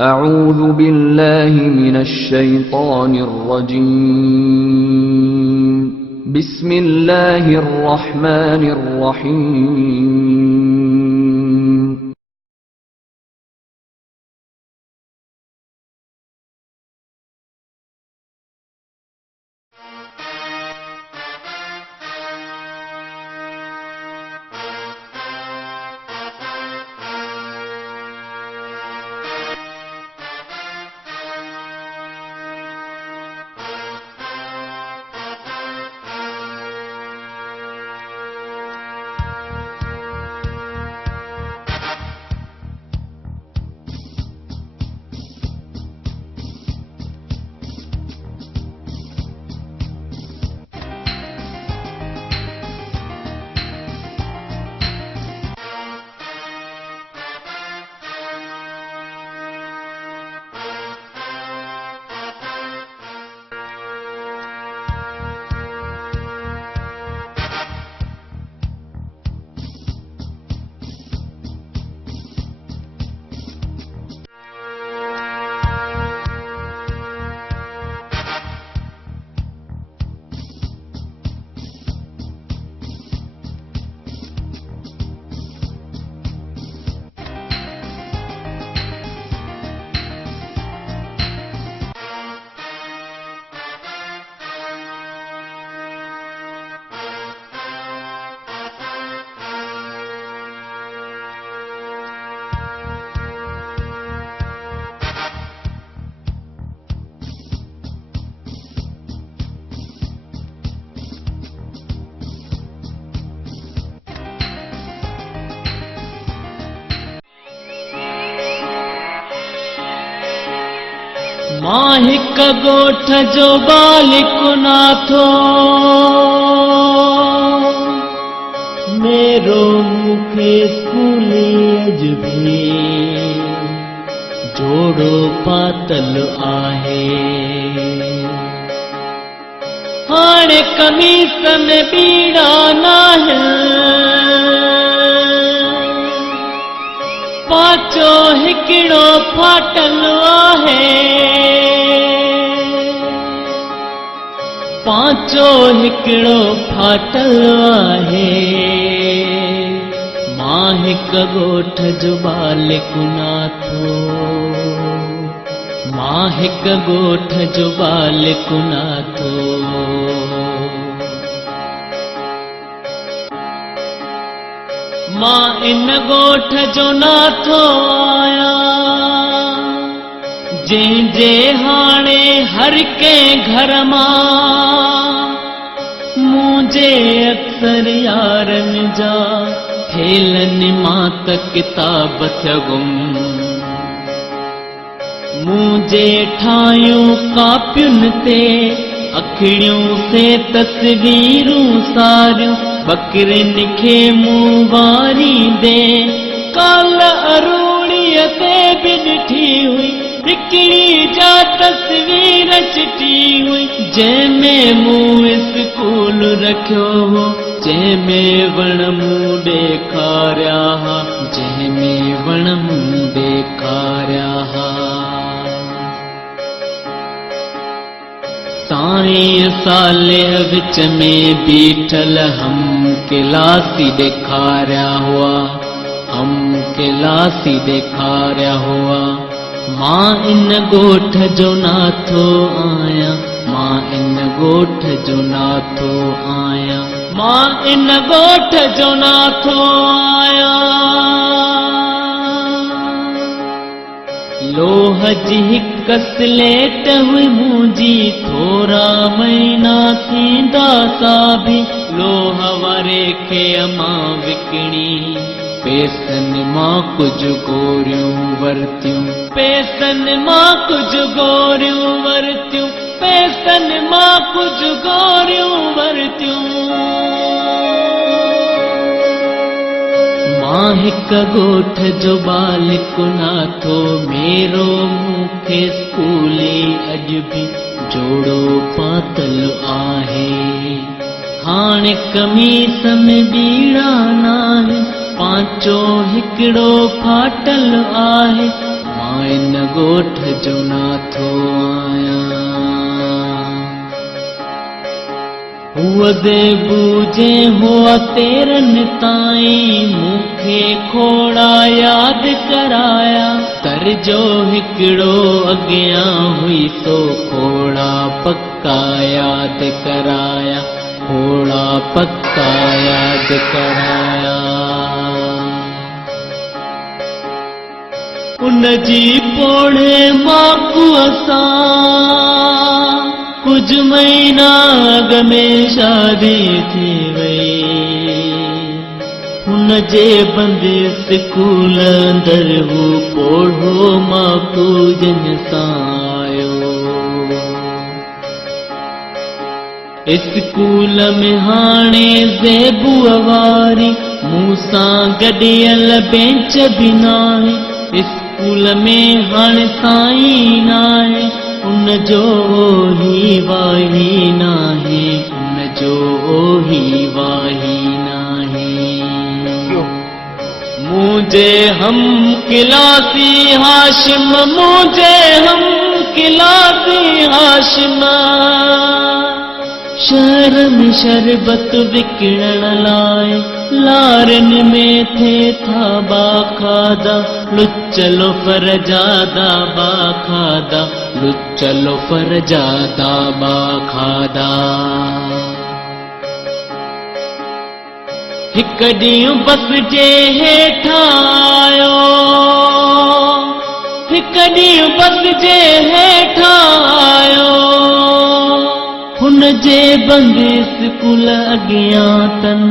أعوذ بالله من الشيطان الرجيم بسم الله الرحمن الرحيم मां हिक ॻोठ जो बालिक नाथो मेरो मूंखे स्कूली अज भी जोड़ो पातल आहे हाणे कमीस में बीड़ा नाहिनि पाचो हिकिड़ो फाटल आहे पाचो हिकिड़ो फाटल आहे मां हिक ॻोठ जो बालिक नाथो मां हिक ॻोठ जो बालिक नाथो मां इन ॻोठ जो नाथो आहियां जंहिंजे हाणे हर कंहिं घर मां मुंहिंजे अक्सर यारनि जा थेलनि मां त किताब थिया गुम मुंहिंजे ठाहियूं कापियुनि ते अखिड़ियूं से तस्वीरूं सारियूं बकरिन खे मूं वारींदे काल अरूड़ीअ ते बि ॾिठी हुई हिकिड़ी जा तस्वीर चिटी हुई जंहिंमें मूं स्कूल रखियो हो जंहिंमें वण मूं ॾेखारिया हा जंहिंमें वण मूं ॾेखारिया हा साईं साले विच में बीठल हम क्लासी ॾेखारिया हुआ हम क्लासी ॾेखारिया हुआ मां इन ॻोठ जो नाथो आहियां मां इन ॻोठ जो नाथो आहियां मां इन ॻोठ जो नाथो आहियां लोह जी हिक स्लेट हुई मुंहिंजी थोरा महीना थींदा सां बि लोह वारे खे मां विकिणी पैसनि मां कुझु गोरियूं वरतियूं पैसनि मां कुझु गोरियूं वरतियूं पैसनि मां कुझु गोरियूं वरतियूं मां हिक ॻोठ जो बालिक नाथो मेरो मूंखे स्कूली अॼ बि जोड़ो पातल आहे हाणे कमीस में बीड़ा नाहे पांचो हिकिड़ो फाटल आहे मां इन ॻोठ जो नाथो आहियां। हुअ बूझे हुआ तेरनि ताईं मूंखे खोड़ा यादि कराया। तर जो हिकिड़ो अॻियां हुई सो खोड़ा पक्का यादि कराया, खोड़ा पक्का यादि कराया। उन जी पोड़े माकू असां कुछ महीना अॻ में शादी थी वई। हुन जे बंदि स्कूल अंदरि हू पोढ़ो माकू जन सां आयो। स्कूल में हाणे ज़ेबूअ वारी मूं सां गॾियल बेंच बि नाहे। स्कूल में हाणे साईं नाहे, उन जो ही वाही नाहे, उन जो ही वाही नाहे। मुझे हम किलासी हाशिम, मुझे हम किलासी हाशिम। शहर में शरबत विकिणण लाइ लारन में थे था बाखादा, लुच्चलो फरजादा बाखादा, लुच्चलो फरजादा बाखादा। हिक ॾींहुं बस जे हेठां आयो, हिक ॾींहुं बस जे हेठां आयो। हुन जे बंदि स्कूल अॻियां तन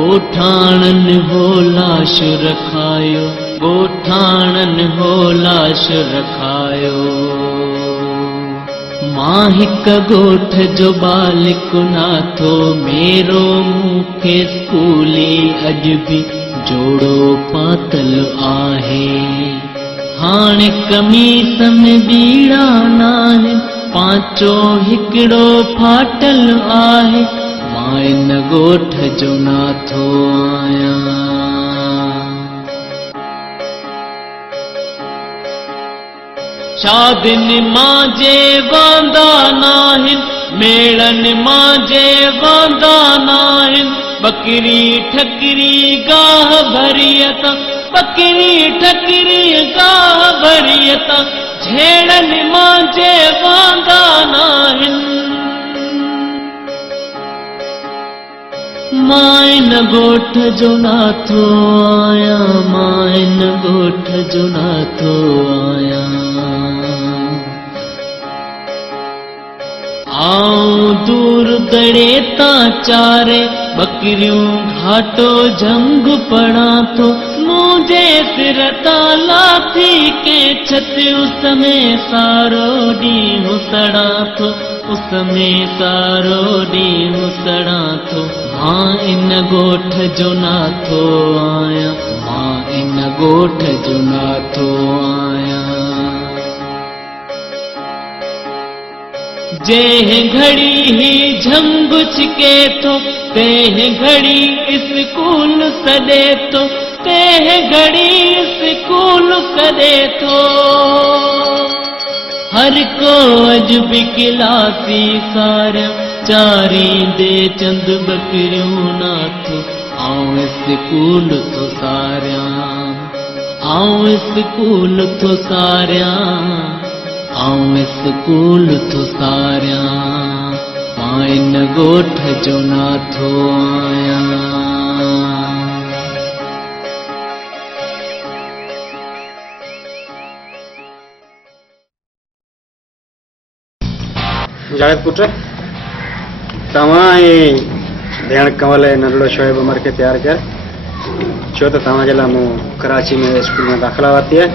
ॻोठाणनि हो लाश रखायो, ॻोठाणनि हो लाश रखायो। मां हिक ॻोठ जो बालिक नाथो, मेरो मूंखे स्कूली अॼु बि जोड़ो पातल आहे। हाणे कमीस में बीड़ा नाहे, पांचो हिकिड़ो फाटल आहे। मां इन ॻोठ जो नाथो आहियां। शादियुनि मां जे वांदा नाहिनि, मेड़नि मां जे वांदा नाहिनि। बकरी ठकरी गाह भरियता, बकरी ठकरी गाह भरियता। झेड़नि मां जे वांदा नाहिनि। मां इन ॻोठ जो नाथो आहियां, मां इन ॻोठ जो नाथो आहियां। आऊं दूर दड़े तां चारे, बकरियूं घाटो झंग पड़ां थो। मुंहिंजे सिर तां लाथी के छत, उस में सारो ॾींहुं सड़ां थो, उस में सारो ॾींहुं सड़ां थो। मां इन ॻोठ जो नाथो आहियां, मां इन ॻोठ जो नाथो आहियां। जंहिं घड़ी ही झंग छिके थो, तंहिं घड़ी स्कूल सॾे थो, तंहिं घड़ी स्कूल सॾे थो। हर को अॼु बि किलासी सारियां, चारींदे चंद बकरियूं नाथो। आऊं स्कूल थो सारियां, आऊं स्कूल थो सारियां, आऊं स्कूल थो सारियां। मां इन ॻोठ जो नाथो आहियां। जावेद पुट, तव्हां ऐं भेण कंवल ऐं नंढड़ो शोएब उमर खे तयारु कर, छो त तव्हांजे लाइ मूं कराची में स्कूल में दाख़िला वरिती आहे।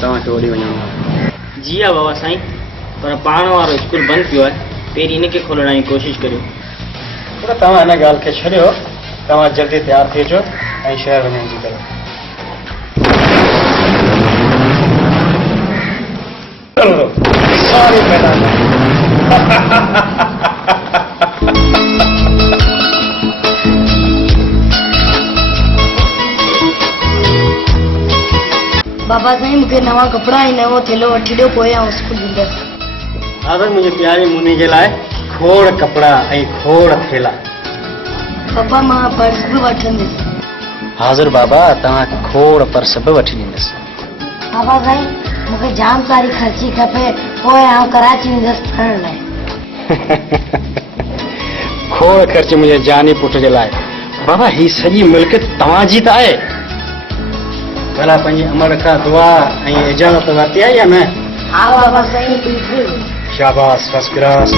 तव्हांखे ओॾी वञिणो आहे। जी हा बाबा साईं, पर पाण वारो स्कूल बंदि पियो आहे, पहिरीं इनखे खोलण जी कोशिशि करियो। पर तव्हां हिन ॻाल्हि खे छॾियो, तव्हां जल्दी तयारु थी अचो ऐं शहर वञण जी करो। सारी मैदान बाबा साईं, मूंखे मूंखे नवां कपिड़ा ऐं नवो थेलो वठी ॾियो पोइ आउं स्कूल वेंदसि। दादा मुंहिंजे प्यारे मुनी जे लाइ खोड़ कपिड़ा ऐं खोड़ थेला। पप्पा मां पर्स बि वठंदसि। हाज़िर बाबा, तव्हां खोड़ पर्स बि वठी ॾींदसि। पापा साईं मूंखे जाम सारी ख़र्ची खपे पोइ आउं कराची वेंदसि पढ़ण लाइ। खोड़ ख़र्च मुंहिंजे जानी पुट जे लाइ। बाबा ही सॼी मिल्क तव्हांजी त आहे। भला पंहिंजी अमर खां दुआ ऐं इजाज़त वरिती आहे या न? हा बाबा साईं बिल्कुलु। शाबाश, फर्स्ट क्लास।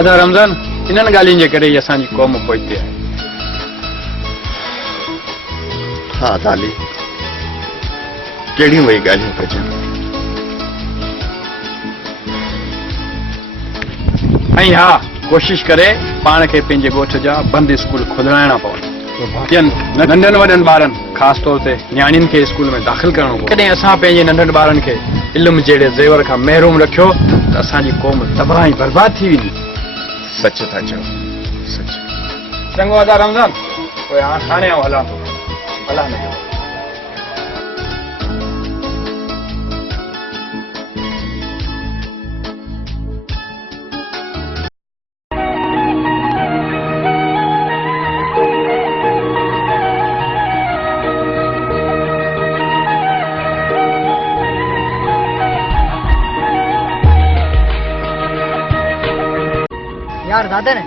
अदा रमज़ान इन्हनि ॻाल्हियुनि जे करे ई असांजी क़ौम पोइते आहे। हा दाली, कहिड़ियूं वही ॻाल्हियूं कजनि। ऐं हा, कोशिशि करे पाण खे पंहिंजे ॻोठ जा बंदि स्कूल खुलाइणा पवनि। नंढनि वॾनि ॿारनि ख़ासि तौर ते न्याणियुनि खे स्कूल में दाख़िल करणो पवंदो। कॾहिं असां पंहिंजे नंढनि ॿारनि खे इल्म जहिड़े ज़ेवर खां महरूम रखियो त असांजी क़ौम तबाह ऐं बर्बाद थी वेंदी। सच था चओ, सच। चङो अदा रमज़ान, पोइ हाणे आउं हलां थो। हलां न यार दादा न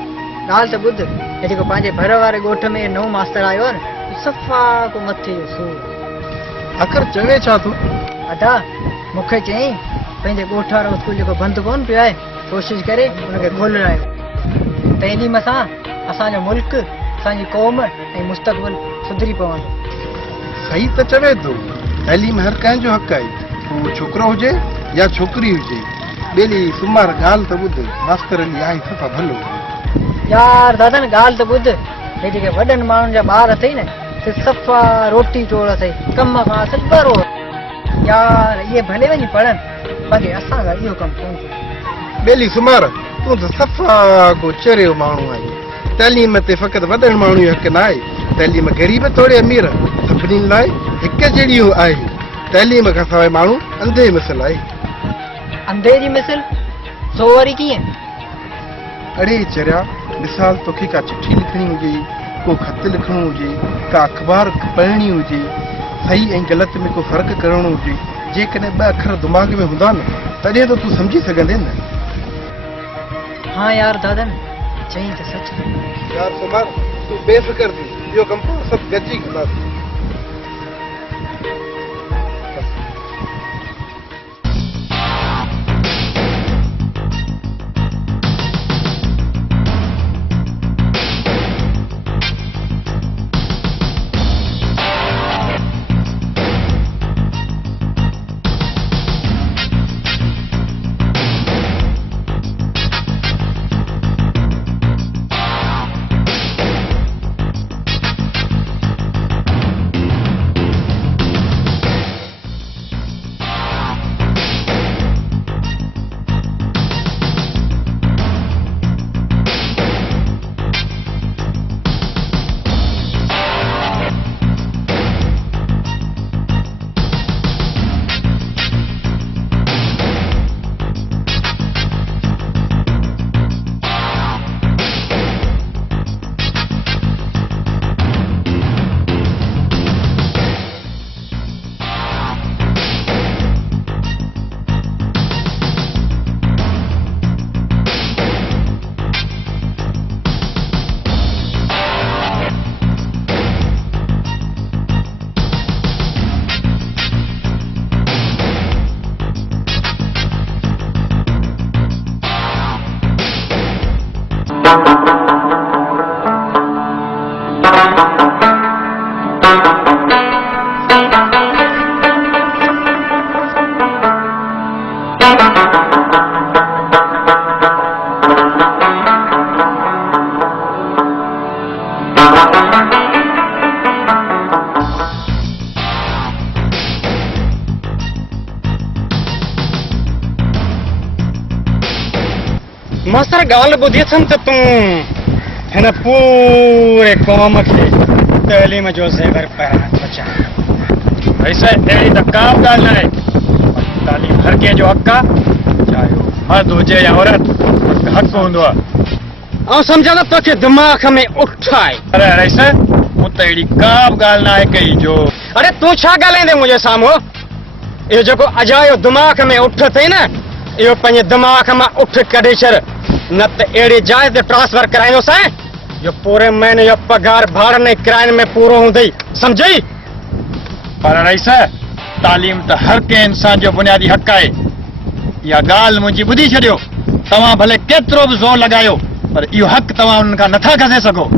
ॻाल्हि त ॿुध, हे जेको पंहिंजे भर वारे ॻोठ में नओं मास्तर आयो आहे न, सफ़ा को मथे जो सूर। आख़िर चवे छा तूं? अदा मूंखे चयईं पंहिंजे ॻोठ वारो स्कूल जेको बंदि कोन पियो आहे, कोशिशि करे हुनखे खोलायो। तइलीम सां असांजो मुल्क, असांजी क़ौम ऐं मुस्तक़बिल सुधरी पवंदो। सही त चवे थो, तइलीम हर कंहिंजो हक़ आहे, पोइ छोकिरो हुजे या छोकिरी हुजे। ॿेली सुमार ॻाल्हि त ॿुध, मास्तर हली आहे सफ़ा भलो। यार दादा न ॻाल्हि त ॿुध, हे जेके वॾनि माण्हुनि जा ॿार अथई न, से सफ़ा रोटी टोड़ अथई, कम खां अथई बरो। यार इहे भले वञी पढ़नि, बाक़ी असां खां इहो कमु कोन थियो। ॿेली सुमार, तूं त सफ़ा को चरियो माण्हू आहीं। तइलीम ते फ़क़ति वॾनि माण्हू जो हक़ न आहे। तइलीम ग़रीब तोड़े अमीर सभिनी लाइ हिकु जहिड़ियूं आहे। तइलीम खां सवाइ माण्हू अंधे मिसल आहे। अंधे जी मिसल? सो वरी कीअं? अड़े चरिया, मिसाल तोखे का चिठी लिखणी हुजे, को ख़त लिखणो हुजे, का अख़बार पढ़णी हुजे, सही ऐं ग़लति में को फ़र्क़ु करणो हुजे, जेकॾहिं ॿ अखर दिमाग़ में हूंदा न, तॾहिं त तूं सम्झी सघंदे न। हाँ यार दादन, चई त सच। यार सुमार, तूं बेफ़िक्र थी, इहो कमु पाण सभु गॾिजी कंदासीं। मास्तर ॻाल्हि ॿुधी अथनि त तूं हिन पूरे क़ौम खे तइलीम जो ज़ेवर पहिरां पहुचाए। वैसे अहिड़ी त का बि ॻाल्हि न आहे। तालीम हर कंहिंजो हक़ आहे, चाहे उहो मर्द हुजे या औरत, हक़ हूंदो आहे। ऐं सम्झा त तोखे दिमाग़ में उठ आहे। अरे रईस, मूं त अहिड़ी का बि ॻाल्हि न आहे कई जो। अरे तूं छा ॻाल्हाईंदे मुंहिंजे साम्हूं? इहो जेको अजायो दिमाग़ में उठ अथई न, इहो पंहिंजे दिमाग़ मां उठ कढी छॾ, न त अहिड़ी जाइ ते ट्रांसफर कराईंदोसीं जो पूरे महीने जो पगार भाड़नि ऐं किरायनि में पूरो हूंदई, सम्झई? पर रईस, तालीम त हर कंहिं इंसान जो बुनियादी हक़ आहे। इहा ॻाल्हि मुंहिंजी ॿुधी छॾियो। तव्हां भले केतिरो बि ज़ोर लॻायो, पर इहो हक़ तव्हां उन्हनि खां नथा खसे सघो।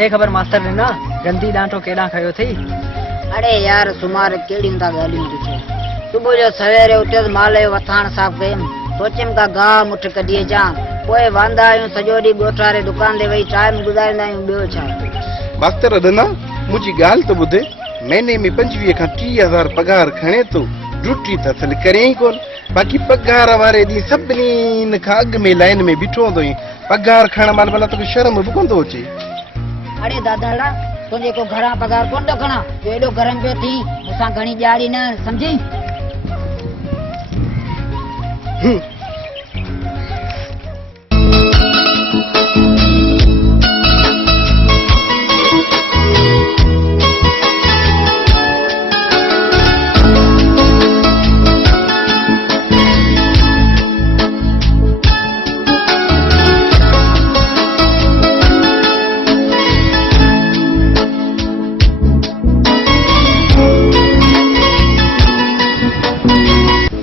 ले ख़बर मास्तर ने ना गंदी डांटो केड़ा खयो थई। अरे यार सुमार केड़ियूं था ॻाल्हियूं थी चए। सुबुह जो सवेरे उथियसि माल जो वथाण साफ़ कयमि, सोचियमि का गाह मुठ कढी अचां, पोइ वांदा आहियूं सॼो ॾींहुं ॻोठारे दुकान ते वेही टाइम गुज़ारींदा आहियूं, ॿियो छा। मास्तर अदना मुंहिंजी ॻाल्हि त ॿुधे, महीने में 25 खां 30,000 पगार खणे थो, ड्यूटी त असल करे ई कोन। बाक़ी पगार वारे ॾींहुं सभिनी खां अॻु में लाइन में बीठो हूंदो आहीं। पगार खणण महिल भला तोखे शर्म बि कोन थो अचे? अरे दादाड़ा, तुंहिंजे को घरां पगार कोन थो खणा, जो एॾो गरम पियो थी, मूंसां घणी ॼाड़ी न, सम्झी?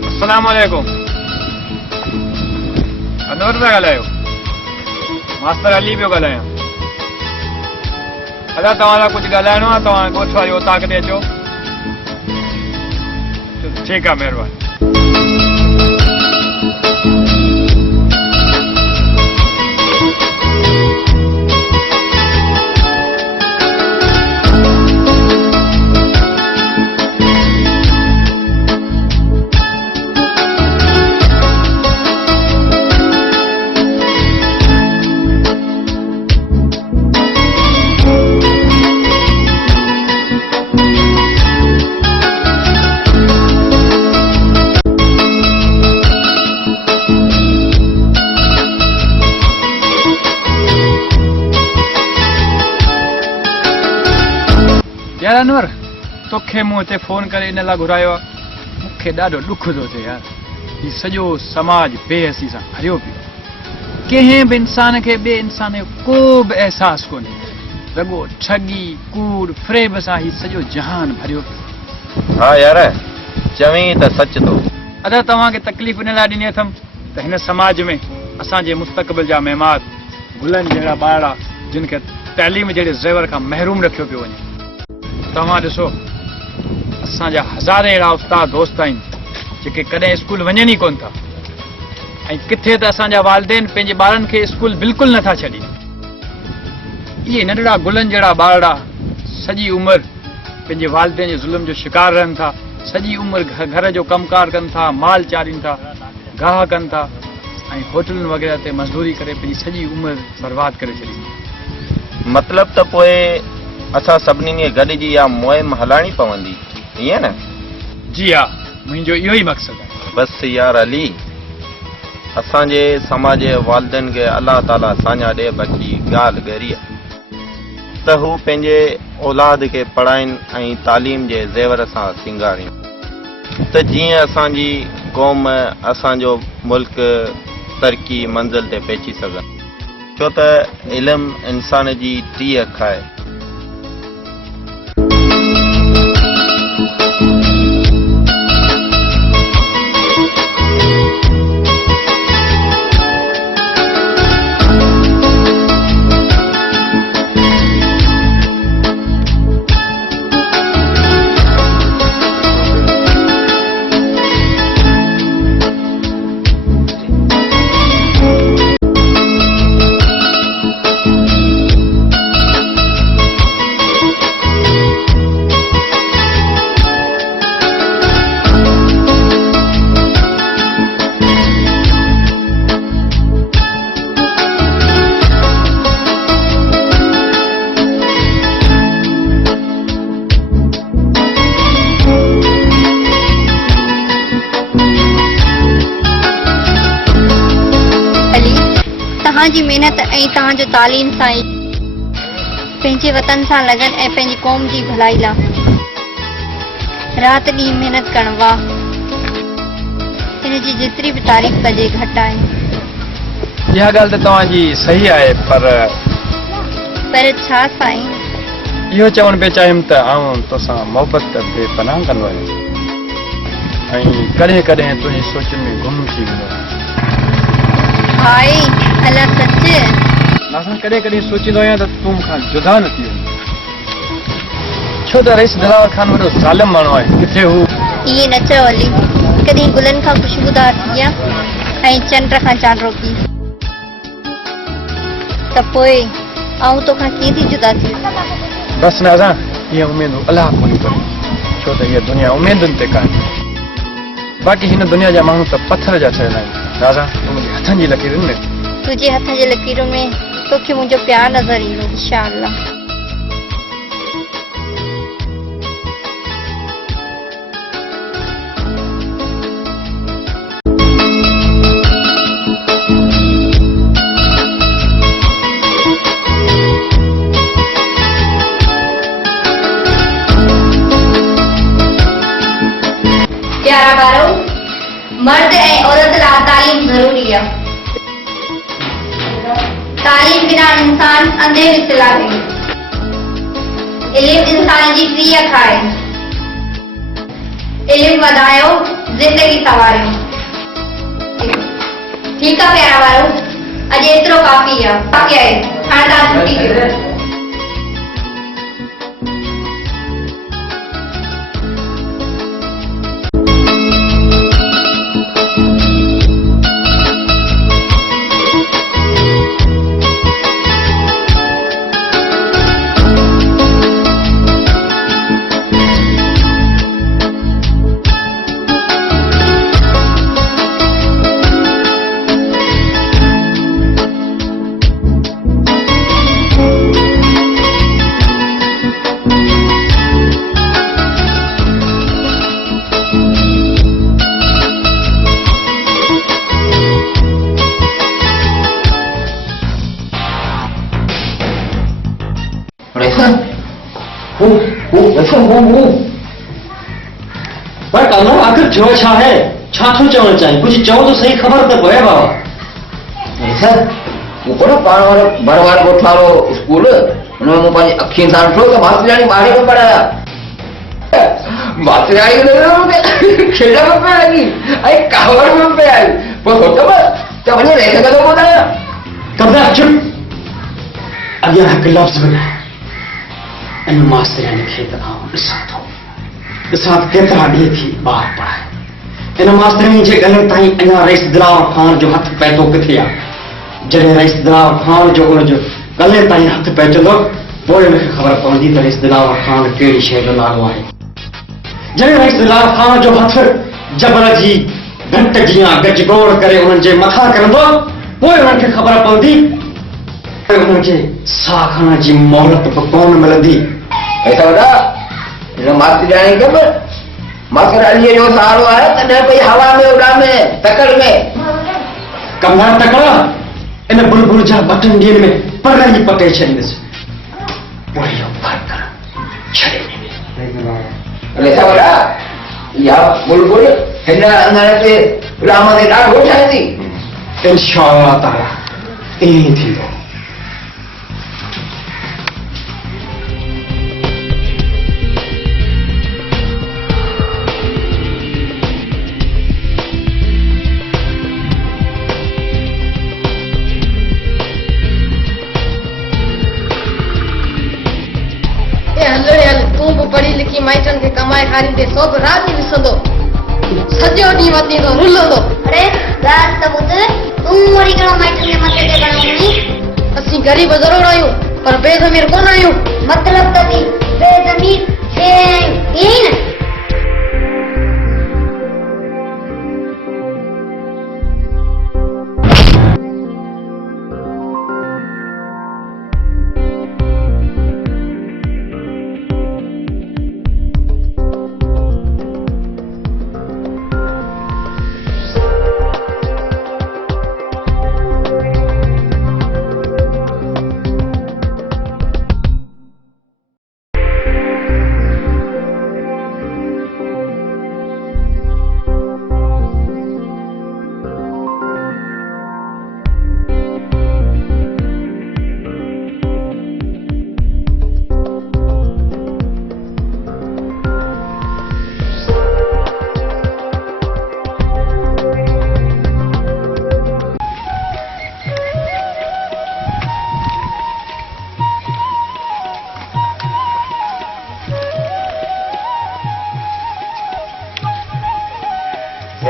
अस्सलामुअलैकुम। अनवर पिया ॻाल्हायो? मास्तर अली पियो ॻाल्हायां। अदा तव्हां लाइ कुझु ॻाल्हाइणो आहे, तव्हां ॻोठ वारी उतां ते अचो। ठीकु आहे, महिरबानी। यार अनवर, तोखे मूं हिते फोन करे इन लाइ घुरायो आहे, मूंखे ॾाढो ॾुख थो थिए यार। हीउ सॼो समाज बेहसी सां भरियो पियो। कंहिं बि इंसान खे ॿिए इंसान जो को बि अहसासु कोन्हे, रॻो ठगी कूड़ फ्रेब सां हीउ सॼो जहान भरियो पियो। हा यार, चवीं त सच थो। अदा तव्हांखे तकलीफ़ इन लाइ ॾिनी अथमि त हिन समाज में असांजे मुस्तक़बिल जा महिमान गुलनि जहिड़ा ॿारड़ा, जिन खे तइलीम जहिड़े ज़ेवर खां महरूम रखियो पियो वञे। तव्हां ॾिसो, असांजा हज़ारे अहिड़ा उस्ताद दोस्त आहिनि जेके कॾहिं स्कूल वञनि ई कोन था, ऐं किथे त असांजा वालिदैन पंहिंजे ॿारनि खे स्कूल बिल्कुलु नथा छॾीनि। इहे नंढड़ा गुलनि जहिड़ा ॿारड़ा सॼी उमिरि पंहिंजे वालिदैन जे ज़ुल्म जो शिकार रहनि था, सॼी उमिरि घर जो कमकार कनि था, माल चारीनि था, गाह कनि था, ऐं होटलुनि वग़ैरह ते मज़दूरी करे पंहिंजी सॼी उमिरि बर्बाद करे छॾींदी। मतिलब त पोइ असां सभिनी खे गॾिजी या मुहिम हलाइणी पवंदी, ईअं न? जी हा, मुंहिंजो इहो ई मक़सदु आहे। बसि यार अली, असांजे समाज जे वालिदैन खे अलाह ताला साञा ॾे, बाक़ी ॻाल्हि ॻरी आहे त हू पंहिंजे औलाद खे पढ़ाइनि ऐं तालीम जे ज़ेवर सां सिंगारियूं, त जीअं असांजी क़ौम, असांजो मुल्क तरक़ी मंज़िल ते पहुची सघनि, छो त इल्मु इंसान जी टी अख आहे। तव्हांजी महिनत ऐं तव्हांजो तालीम सां ई पंहिंजे वतन सां लगन ऐं पंहिंजी क़ौम जी भलाई लाइ रात ॾींहुं महिनत करण वाह इन जी जेतिरी बि तारीफ़ कजे घटि आहे। इहा ॻाल्हि त तव्हांजी सही आहे, पर छा साईं? इहो चवणु पिया चाहियुमि त आउं तोसां मोहबत बेपनाह कंदो आहियां ऐं कॾहिं कॾहिं तुंहिंजी सोचुनि में गुम थी वेंदो आहियां। हाय अला सच? असां कॾहिं कॾहिं सोचींदो आहियां त तूं मूंखां जुदा न थी वञे, छो त रईस दिलावर ख़ान वॾो ज़ालिम माण्हू आहे। किथे हू इहे न चओ अली, कॾहिं गुलनि खां ख़ुशबूदार थी विया ऐं चंड खां चांडो की त पोइ आऊं तोखां कीअं थी जुदा थी? बसि न असां इहे उमेदूं अलाह पूरी करे, छो त इहा दुनिया उमेदुनि ते कान्हे। बाक़ी हिन दुनिया जा माण्हू त पत्थर जा ठहियल आहिनि राजा, मुंहिंजे हथनि जी लकीरुनि में। तुंहिंजे हथ जे लकीरुनि में तोखे मुंहिंजो प्यार नज़र ईंदो इंशाअल्लाह। प्यारा बारो, मर्द ऐं औरत लाइ तालीम ज़रूरी आहे। तालीम बिना इंसान अंधे में सिला है। इल्म इंसान जी प्रिय खाए। इल्म वधायो, जिंदगी सवारियो। ठीक है प्यारा बारो, अज एतिरो काफ़ी है। बाक़ी आहे हाणे तव्हां छुटी कयो। पर कमरो आखिर थियो छा है? छा थो चवणु चाहे? कुछ चओ तो सही, ख़बर त पए बाबा। सर वो को पाण वारो बरवार कोठारो स्कूल उन में पंहिंजी अखियुनि सां ॾिठो त मास्टराणी ॿारहे में पढ़ाया। मास्टराणी खेॾ में पे लॻी ऐं कावड़ में पे आई। पोइ सोचो त वञी रही सघंदो कोन आहियां। कमरा चुप, अॻियां हिकु लफ़्ज़ बि न। इन मास्तराणी खे त आउं ॾिसां त केतिरा ॾींहं थी ॿार पढ़ाए। इन मास्तराणी जे गले ताईं अञा रईस दिलावर ख़ान जो हथ पइतो किथे आहे? जॾहिं रईस दिलावर ख़ान जो उनजो गले ताईं हथ पइजंदो पोइ हुनखे ख़बर पवंदी त रईस दिलावर ख़ान कहिड़ी शइ जो नालो आहे। जॾहिं रईस दिलावर ख़ान जो हथ जबल जी घंट जीअं गजगोड़ करे उन्हनि जे मथां करंदो पोइ उन्हनि खे ख़बर पवंदी उन्हनि खे साह खणण जी मोहलत बि कोन मिलंदी। ऐसा वॾा हिन मास्टराणी खे बि मास्तराणीअ जो सहारो आहे तॾहिं पई हवा में उॾामे तकड़ में। कमरा तकड़ा इन बुलबुल जा ॿ-टिनि ॾींहंनि में पर ई पटे छॾींदुसि। पोइ इहो फर्क़ु छॾे ॾींदी। ऐसा वॾा इहा बुलबुल हिन अंगण ते उॾाम ते ॾाढो ठाहींदी। इंशाअल्लाह ताला ईअं थींदो। तूं बि पढ़ी लिखी माइटनि खे कमाए खारींदे सो बि राति ॾिसंदो सॼो ॾींहुं वधींदो रुलंदो। अरे ॻाल्हि त ॿुध, तूं वरी कहिड़ो माइटनि जे मथे ते खणो? असीं ग़रीब ज़रूर आहियूं पर बेज़मीर कोन आहियूं। मतिलब त बेज़मीर ईअं ई न।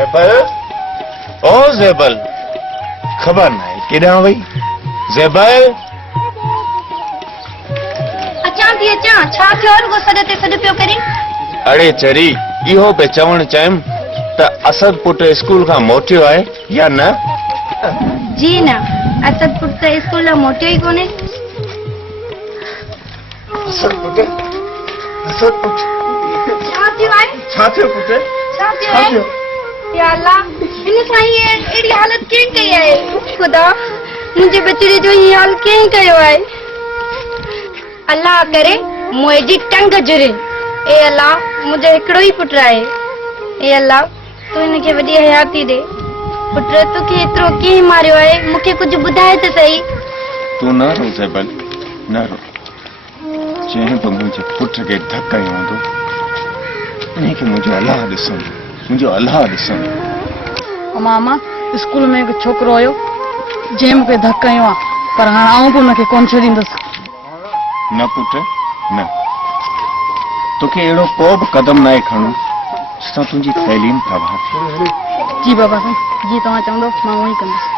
ज़ेबल ओ ज़ेबल ख़बर न आहे केॾां वई ज़ेबल अचां थी अचां छा थियो रुगो सॾ ते सॾ पियो करे अड़े चरी इहो पे चवण चाहिम त असद पुट स्कूल खां मोटियो आहे या न जी न असद पुट त स्कूल मां मोटियो ई कोन्हे असद पुट छा थियो आहे छा थियो पुट छा थियो आहे या अल्लाह इन साईं एड़ी हालत कीअं कई आहे खुदा मुंहिंजे बचड़े जो ही हाल कीअं कयो आहे अल्लाह करे मुंहिंजी जी टंग जुरे ए अल्लाह मुंहिंजो हिकिड़ो ई पुटु आहे ए अल्लाह तूं हिनखे वॾी हयाती ॾे पुट तोखे एतिरो कीअं मारियो आहे मूंखे कुझु ॿुधाए त सही तूं न रो ज़ेबल न रो जंहिं बि मुंहिंजे पुट खे धक कयो हूंदो उनखे मुंहिंजो अलाह ॾिसंदो मुंहिंजो अलाह ॾिसंदो मामा स्कूल में हिकु छोकिरो हुयो जंहिं मूंखे धक कयो आहे पर हाणे आऊं बि हुनखे कोन छॾींदुसि न पुट न तोखे अहिड़ो को बि क़दम न आहे खणो जिसां तुंहिंजी तइलीम तबाह थिए जी बाबा साईं जी तव्हां चवंदो मां उहो ई कंदुसि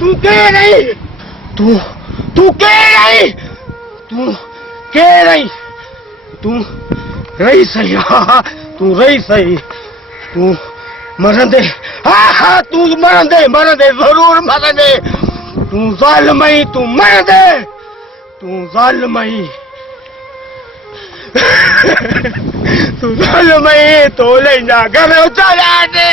तू केर आई तू केर आई तू केर आई तू रही सही हाँ तू रही सही तू मरंदे हाँ तू मरंदे जरूर मरंदे तू ज़ालिमई तू मरंदे तू ज़ालिमई तू ज़ालिमई तो ले जा घर चला दे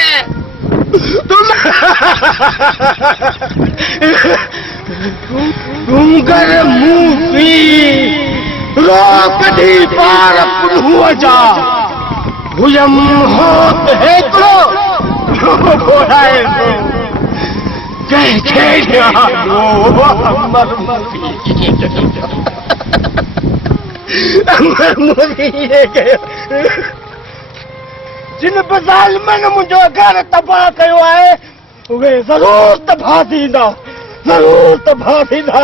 तुम कर मूसी रोक दी पार पुहुआ जा हुयम होत है करो बोलाए तो कह खेड़िया अमर मुझी ये कयो जिन बज़ाल मन मुझो घर तबाह कयो आहे उहे जरूर तबाह थींदा जरूर तबाह थींदा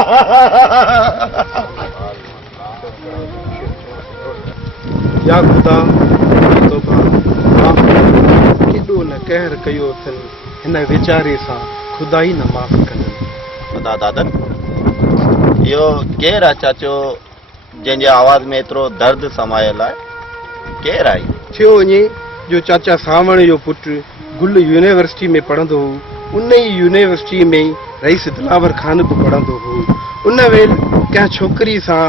या खुदा तोबा केॾो न कहर कयो अथनि हिन वीचारे सां खुदा ई न माफ़ कनि खुदा दादन इहो केरु आहे चाचो जंहिंजे आवाज़ में एतिरो दर्द समायल आहे केरु आहे थियो वञे जो चाचा सावण जो पुटु गुल यूनिवर्सिटी में पढ़ंदो हो उन ई यूनिवर्सिटी में रईस दिलावर खान बि पढ़ंदो हो उन वेल कंहिं छोकिरी सां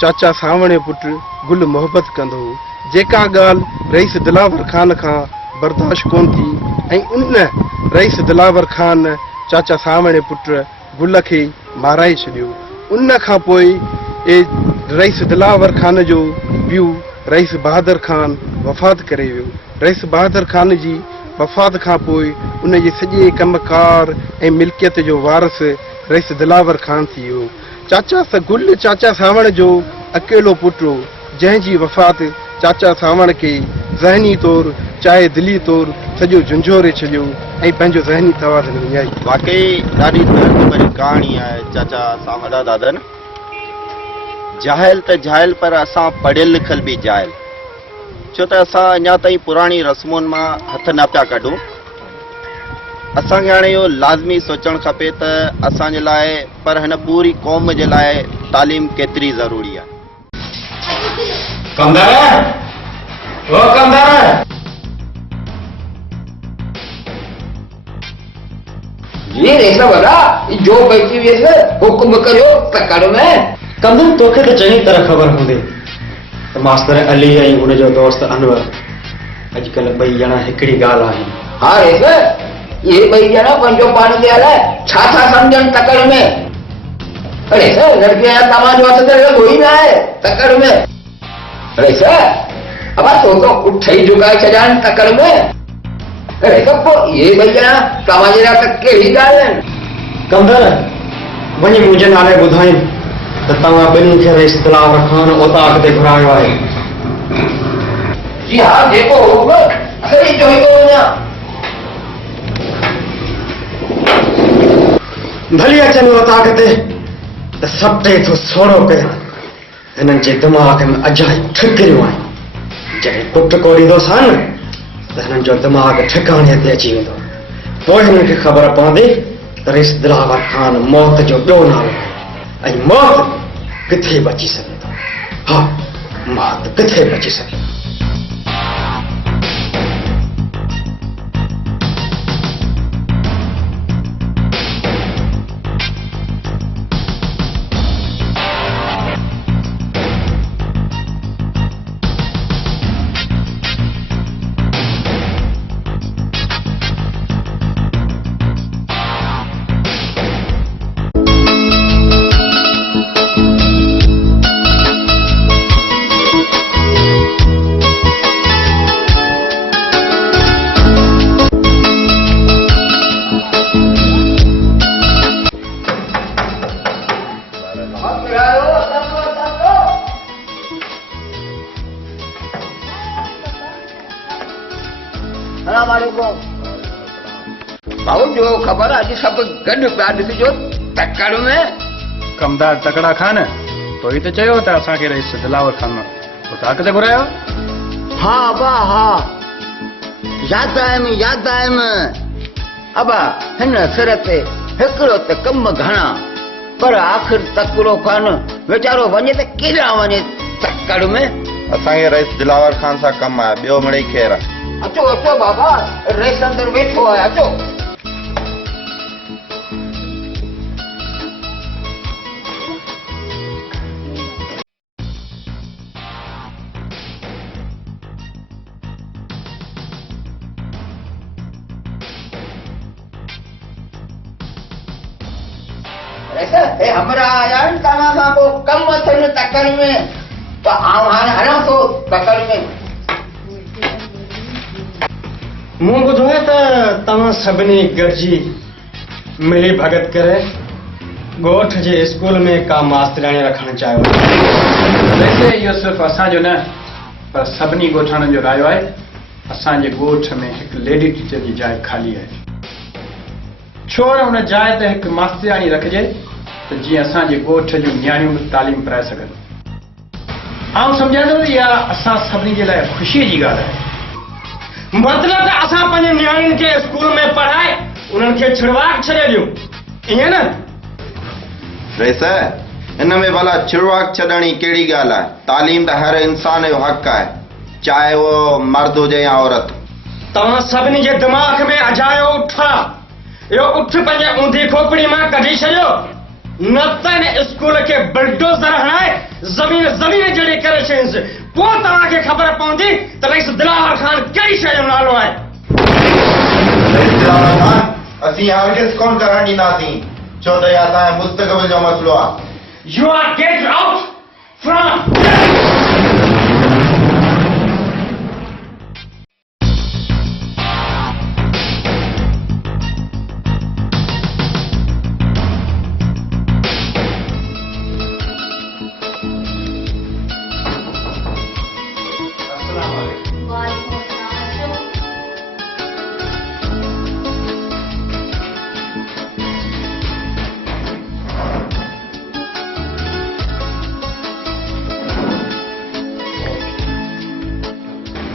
चाचा सावण जो पुटु गुल मोहबत कंदो हो जेका ॻाल्हि रईस दिलावर खान खां बर्दाश्त कोन थी ऐं उन रईस दिलावर खान चाचा सावण जो पुटु गुल खे माराए छॾियो उन खां पोइ रईस दिलावर खान जो ॿियो रईस बहादुर खान वफ़ात करे वियो रईस बहादुर खान जी वफ़ात खां पोइ उन जे सॼे कमकार ऐं मिल्कियत जो वारस रईस दिलावर खान थी वियो चाचा सावण जो अकेलो पुटु हो जंहिंजी वफ़ात चाचा सावण खे ज़हनी तौरु चाहे दिली तौरु सॼो झुंझोरे छॾियो ऐं पंहिंजो ज़हनी तवाज़ुन विञाई वाकई ॾाढी दर्द भरी कहाणी आहे चाचा सावण दादन जाहिल त जाहिल पर असां पढ़ियल लिखियल बि जाहिल छो त असां अञा ताईं पुराणी रस्मुनि मां हथ न पिया कढूं असांखे हाणे इहो लाज़मी सोचणु खपे त असांजे लाइ पर हिन पूरी क़ौम जे लाइ तालीम केतिरी ज़रूरी आहे जी रेसा वाला जो बैठी हुई है हुक्म करियो तकड़ में कंदुम तोखे तो चङी तरह ख़बर हूंदी त मास्तर अली ऐं हुनजो दोस्त अनवर अॼुकल्ह ॿई ॼणा हिकिड़ी ॻाल्हि आहे हाँ रेसा ये ॿई ॼणा पंहिंजो पाण जे हलाए छा था सम्झनि तकड़ में अरे सर लड़के यार तव्हांजो हथ त लॻो ई न आहे तकड़ में अरे सर अब तो उठ ही झुकाए छॾाइनि तकड़ में अरे त पोइ ये ॿई ॼणा तव्हांजे लाइ त कहिड़ी ॻाल्हि आहिनि कंदर वञी मुंहिंजे नाले ॿुधाइनि त तव्हां ॿिन्ही खे रईस दिलावर खान ओताक ते घुरायो आहे जी हाँ देखो होगा सही जो ही ना भली अचन वो ताकत त सटे तो सोड़ो कया हिननि जे दिमाग़ में अजाई ठिकरियूं आहिनि जॾहिं पुट कोड़ींदो सा न त हिननि जो दिमाग़ ठिकाणे ते अची वेंदो पोइ हिननि खे ख़बर पवंदी त रेस दिलावर खान मौत जो ॿियो नालो आहे ऐं मौत किथे बची सघे थो हा मौत किथे बची सघे भाऊ जो खबर अॼु सभु गॾु पिया ॾिसिजो तकड़ में कमदार तकड़ा खान तो ही तो चयो त असांखे रईस दिलावर खान उतां किथे घुरायो हा अबा हा यादि आयमि अबा हिन सिर ते हिकिड़ो त कम घणा पर आख़िर तकड़ो खान वीचारो वञे त केॾां वञे तकड़ में असांखे रईस दिलावर खान सां कमु आहे ॿियो मिड़ई ख़ैरु आहे अचो अचो बाबा रेस अंदर वेठो आहे अचो हमरा आया आहिनि तव्हां खां पोइ कम अथनि तकड़ में त आउं हाणे हलां थो तकड़ में मूं ॿुधो आहे त तव्हां सभिनी गॾिजी मिली भगत करे ॻोठ जे स्कूल में का मास्तराणी रखणु चाहियो वैसे इहो सिर्फ़ु असांजो न पर सभिनी ॻोठाणनि जो रायो आहे असांजे ॻोठ में हिकु लेडी टीचर जी जाइ ख़ाली आहे छो न हुन जाइ ते हिकु मास्तराणी रखिजे त जीअं असांजे ॻोठ जूं नियाणियूं बि तालीम पढ़ाए सघनि आउं सम्झां थो इहा असां सभिनी जे लाइ ख़ुशीअ जी ॻाल्हि आहे मतलब असां पंहिंजे नियाणियुनि खे स्कूल में पढ़ाए उन्हनि खे छिड़वाक छॾे ॾियूं ईअं न रईस हिन में भला छिड़वाक छॾण जी कहिड़ी ॻाल्हि आहे तालीम त हर इंसान जो हक़ आहे चाहे उहो मर्द हुजे या औरत तव्हां सभिनी जे दिमाग़ में अजायो उठ इहो उठ पंहिंजे ऊंधी खोपड़ी मां कढी छॾियो न त हिन स्कूल खे बुलडोज़र हणाए ज़मीन जहिड़ी करे छॾींसि पोइ तव्हांखे ख़बर पवंदी त रईस दिलावर खान कहिड़ी शइ जो नालो आहे असीं हरगिज़ कोन करण ॾींदासीं छो त इहा असांजे मुस्तक़बिल जो मसइलो आहे You are get out from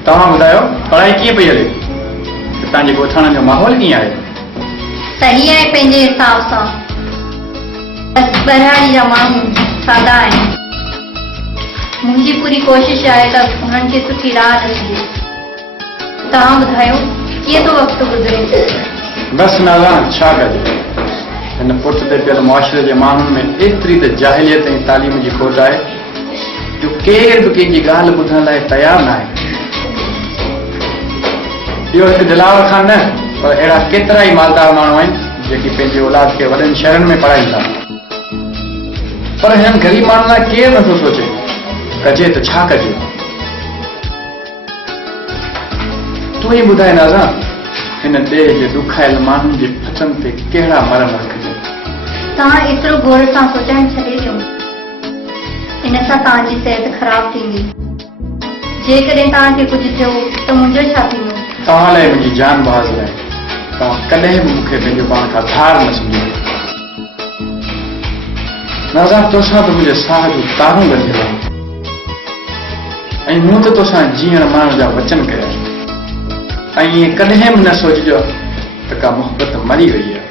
तव्हां ॿुधायो पढ़ाई कीअं पई हले तव्हांजे ॻोठाणनि जो माहौल कीअं आहे सही आहे पंहिंजे हिसाब सां बस ॿाहिरि जा माण्हू सादा आहिनि मुंहिंजी पूरी कोशिश आहे त उन्हनि खे सुठी राह ॾिजे तव्हां ॿुधायो कीअं थो वक़्तु गुज़रे बसि नाला छा कजे हिन पुठ ते पियल मुआशिरे जे माण्हुनि में एतिरी त जाहिलियत ऐं तालीम जी खोट आहे जो केर बि कंहिंजी ॻाल्हि ॿुधण लाइ तयारु न आहे इहो हिकु दिलावर खान न पर अहिड़ा केतिरा ई मालदार माण्हू आहिनि जेके पंहिंजे औलाद खे वॾनि शहरनि में पढ़ाइनि था पर हिननि ग़रीब माण्हुनि लाइ केरु नथो सोचे कजे त छा कजे तूं ई ॿुधाए नाज़ा हिन देह जे ॾुखायल माण्हुनि जे फचनि ते कहिड़ा मरम रखिजे तव्हां एतिरो गौर सां सोचणु छॾे ॾियो इन सां तव्हांजी सिहत ख़राब थींदी जेकॾहिं तव्हांखे कुझु थियो त मुंहिंजो छा थींदो? तव्हां लाइ मुंहिंजी जान बाज़ आहे। तव्हां कॾहिं बि मूंखे पंहिंजो पाण खां धार न सम्झो। नाज़ा तोसां त मुंहिंजे साह जो तारूं ॻंढियो आहे ऐं मूं त तोसां जीअण माण्हू जा वचन कया ऐं ईअं कॾहिं बि न सोचिजो त का मोहबत मरी वई आहे।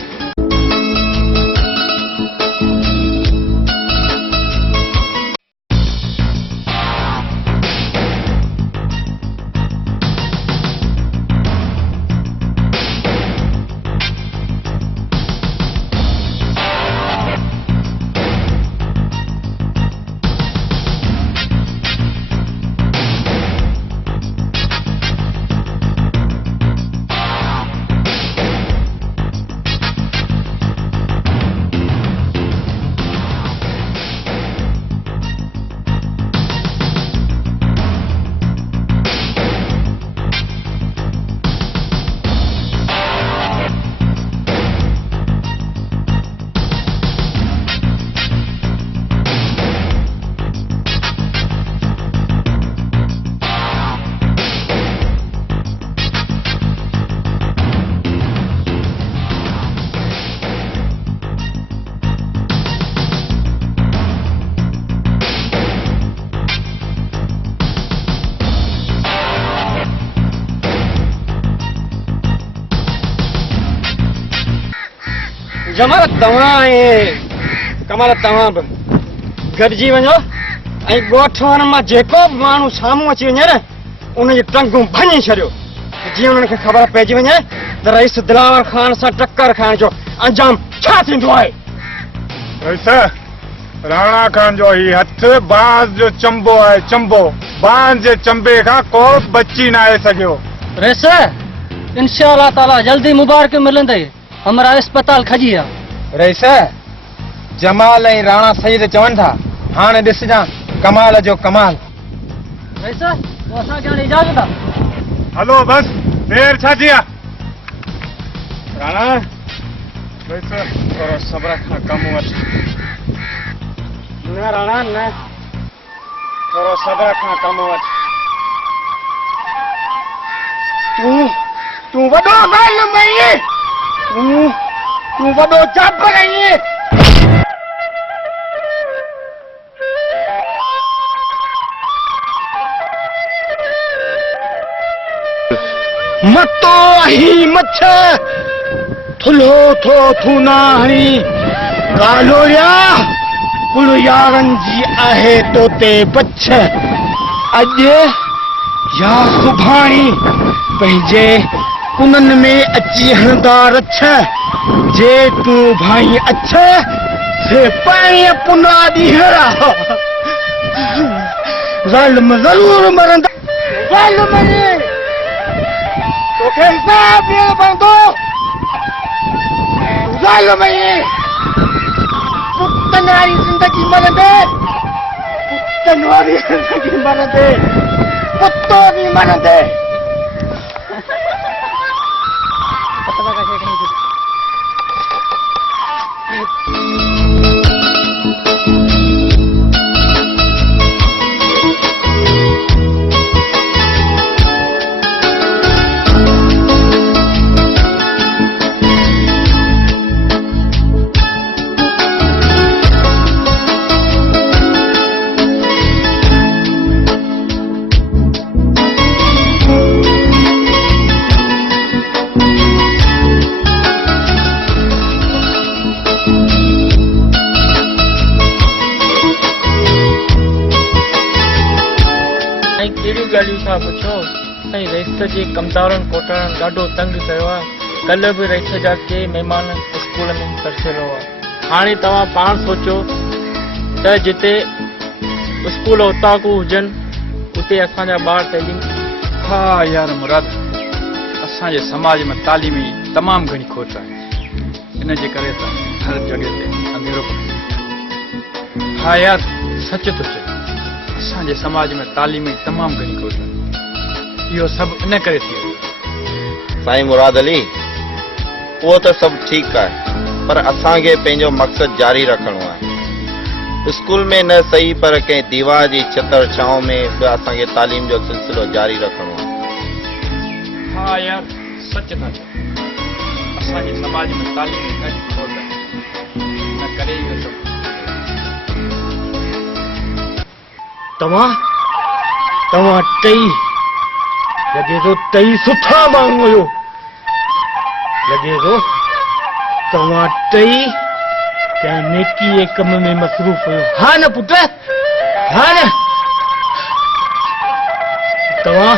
जमाल तव्हां ऐं कमाल तव्हां बि गॾिजी वञो ऐं ॻोठ वारनि मां जेको बि माण्हू साम्हूं अची वञे न उनजी टंगूं भञी छॾियो जीअं उन्हनि खे ख़बर पइजी वञे त रईस दिलावर ख़ान सां टक्कर खाइण जो अंजाम छा थींदो आहे। रईस राणा खान जो ही हथ बांस जो चंबो आहे, चंबो। बांस जे चंबे खां को बची न आहे सघियो। रईस इंशाअल्लाह ताला जल्दी मुबारक मिलंदे। हमारा अस्पताल खजी आहे। रईस जमाल ऐं राणा सईद चवनि था हाणे ॾिसजां कमाल जो कमाल। रईस तो असांखे हाणे इजाज़त आहे। हलो बस देर छा थी आहे। राणा रईस थोरो सब्र खां कमु वठ। न राणा न थोरो सब्र खां कमु वठ। तूं वॾो ज़ालिम आहीं। तूं वॾो चापर आहीं। मतो आहीं मच्छ थुलो थो थूना हणी कालोरिया कुल यारनि जी आहे तोते बछ। अॼु या सुभाणी पंहिंजे कुननि में अची हणंदा रछ। जे तूं भाई अछ से पाणी पुना ॾींहरा ज़ालिम ज़रूर मरंदा। ज़ालिम तोखे हिसाब ॾियणो पवंदो। ज़ालिम पुतनि वारी ज़िंदगी मरंदे। पुतनि वारी ज़िंदगी मरंदे। पुतो बि मरंदे। ॻाल्हियूं था पुछो साईं। रईस जे कमज़ारनि कोटरनि ॾाढो तंग कयो आहे। कल्ह बि रईस जा के महिमान स्कूल में तरसियल हुआ। हाणे तव्हां पाण सोचो त जिते स्कूल उताकू हुजनि उते असांजा ॿार तइलीम। हा यार मुराद असांजे समाज में तालीमी तमामु घणी खोट आहे। इन जे करे त हर जॻह ते अंधेरो पियो। हा यार सच थो चए असांजे समाज में तालीमी तमामु घणी खोट आहे। इहो सभु इन करे थी वियो। साईं मुराद अली उहो त सभु ठीकु आहे पर असांखे पंहिंजो मक़सदु जारी रखिणो आहे। स्कूल में न सही पर कंहिं दीवार जी छतर छांव में बि असांखे तालीम जो सिलसिलो जारी रखणो आहे। हाँ यार सच था चओ, असांजे समाज में तालीम जी घटि खोट आहे, न करे ई न सघूं। तव्हां टई लॻे थो टई सुठा माण्हू हुयो, लॻे थो तव्हां टई कंहिं नेकीअ कम में मसरूफ़ हुयो। हा न पुट, हा न? तव्हां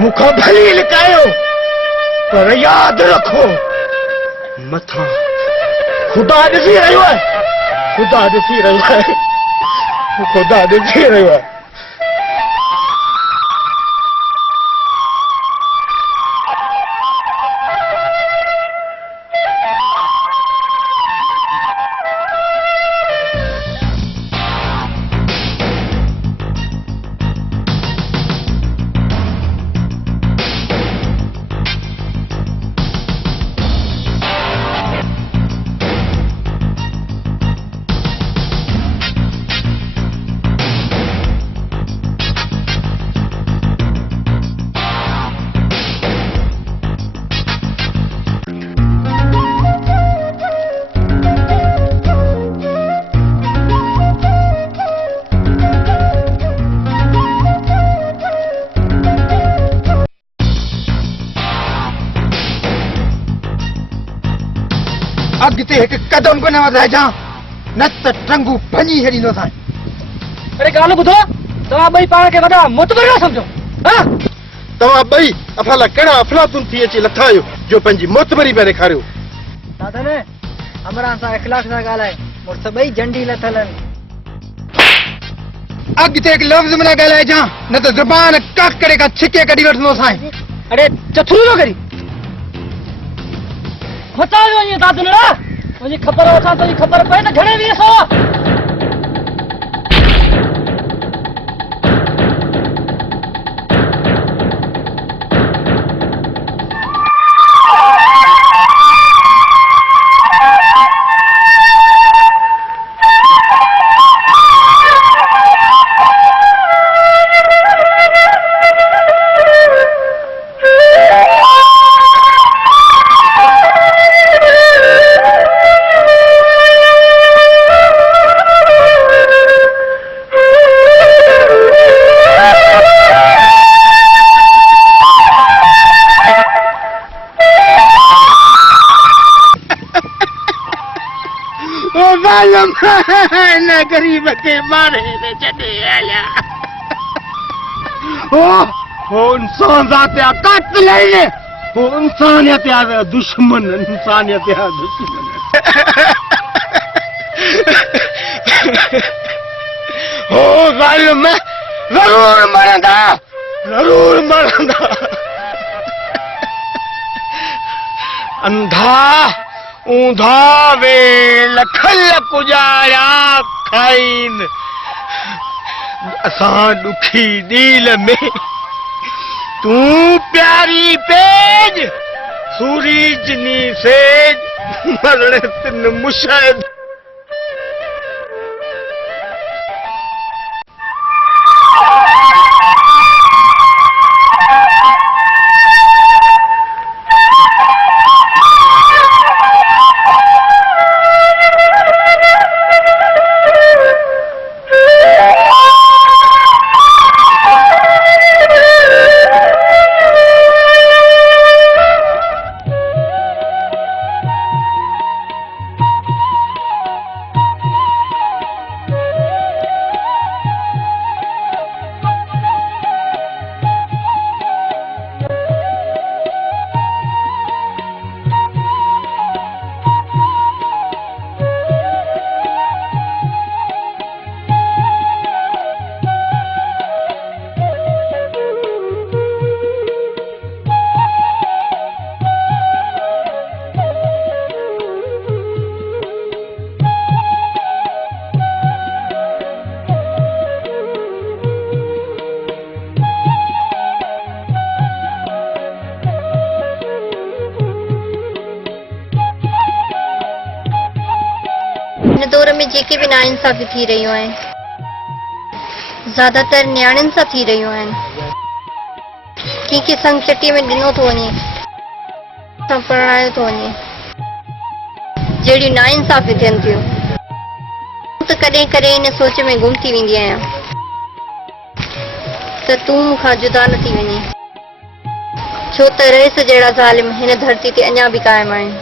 मूंखां भली लिकायो, पर यादि रखो मथां ख़ुदा ॾिसी रहियो आहे, ख़ुदा ॾिसी रहियो आहे, ख़ुदा ॾिसी रहियो आहे। अॻिते हिकु कदम बि न वधाइजां, न त टंगू भञी छॾींदोसां। अरे ॻाल्हि ॿुधो, तव्हां ॿई पाण खे वॾा मुतबर न सम्झो। तव्हां ॿई अफला कहिड़ा अफलातून थी अची लथा आहियो जो पंहिंजी मोतबरी पिया ॾेखारियो। दादा न अमरान सां इख़लाक़ सां ॻाल्हाए, मुड़ुस ॿई झंडी लथल आहिनि। अॻिते हिकु लफ़्ज़ में न ॻाल्हाइजां, न त ज़ुबान काकड़े खां छिके कढी वठंदोसां। अरे चथरू न करी मचा वञे दादन, मुंहिंजी ख़बर वठां तुंहिंजी ख़बर पए त घणे वीह सौ। न गरीब के मारे ने छॾे आया। ओ इंसान ज़ात जा कातिल आहिनि, ओ इंसानियत जा दुश्मन, इंसानियत जा दुश्मन। ओ ज़ालिम ज़रूर मरंदा, ज़रूर मरंदा। अंधा ऊंधा वे लखल गुजारा खाइन, असां दुखी दिल में तू प्यारी पेज सूरी जनी सेज मरण तिन मुशाहिद। दौर में जेके भी नाइंसाफ़ी थी रहियूं आहिनि ज़्यादातर न्याणियुनि सां थी रहियूं आहिनि। कंहिंखे संग चटीअ में ॾिनो थो वञे, पढ़ायो थो वञे, जहिड़ियूं नाइंसाफ़ी थियनि थियूं। त कॾहिं कॾहिं इन सोच में गुम थी वेंदी आहियां त तूं मूंखां जुदा न थी वञे, छो त रईस जहिड़ा ज़ालिम हिन धरती ते अञा बि क़ाइम आहिनि।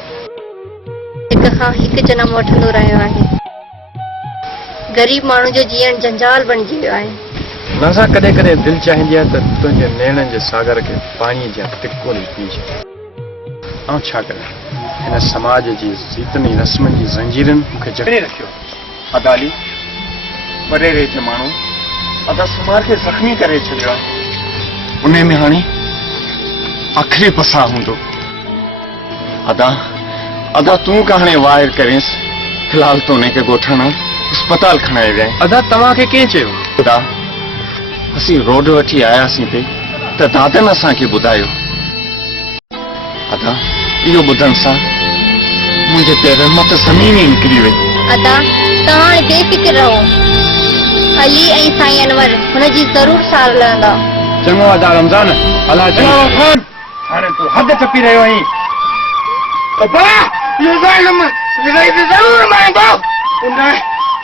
हिक खां हिकु जनम वठंदो रहियो आहे। ग़रीब माण्हू जो जीअण जंजाल बणिजी वियो आहे। नासा कॾहिं कॾहिं दिलि चाहींदी आहे त तुंहिंजे नेणनि जे सागर खे पाणीअ जा टिकोनी पी छॾ। ऐं छा करे हिन समाज जी ज़ीतनी रस्मनि जी ज़ंजीरनि मूंखे जकड़े रखियो। अदाली वॾेरे जे माण्हू अदा सुमार खे ज़ख़्मी करे छॾियो आहे। उन में हाणे आख़िरी पसा हूंदो। अदा तूं कहाणे वाइर करेंस, फिलहाल तो उनखे ॻोठण अस्पताल खणाए विया। अदा तव्हांखे कंहिं चयो? अदा असीं रोड वठी आयासीं पे त दादन असांखे ॿुधायो। अदा इहो ॿुधण सां मुंहिंजे पेरनि मां त ज़मीन ई निकिरी वई। अदा तव्हां हाणे बेफ़िक्र रहो। अली ऐं साईं अनवर हुनजी ज़रूर सार लहंदा। चङो अदा रमज़ान अलाह चङो। हाणे तूं हद टपी रहियो आहीं।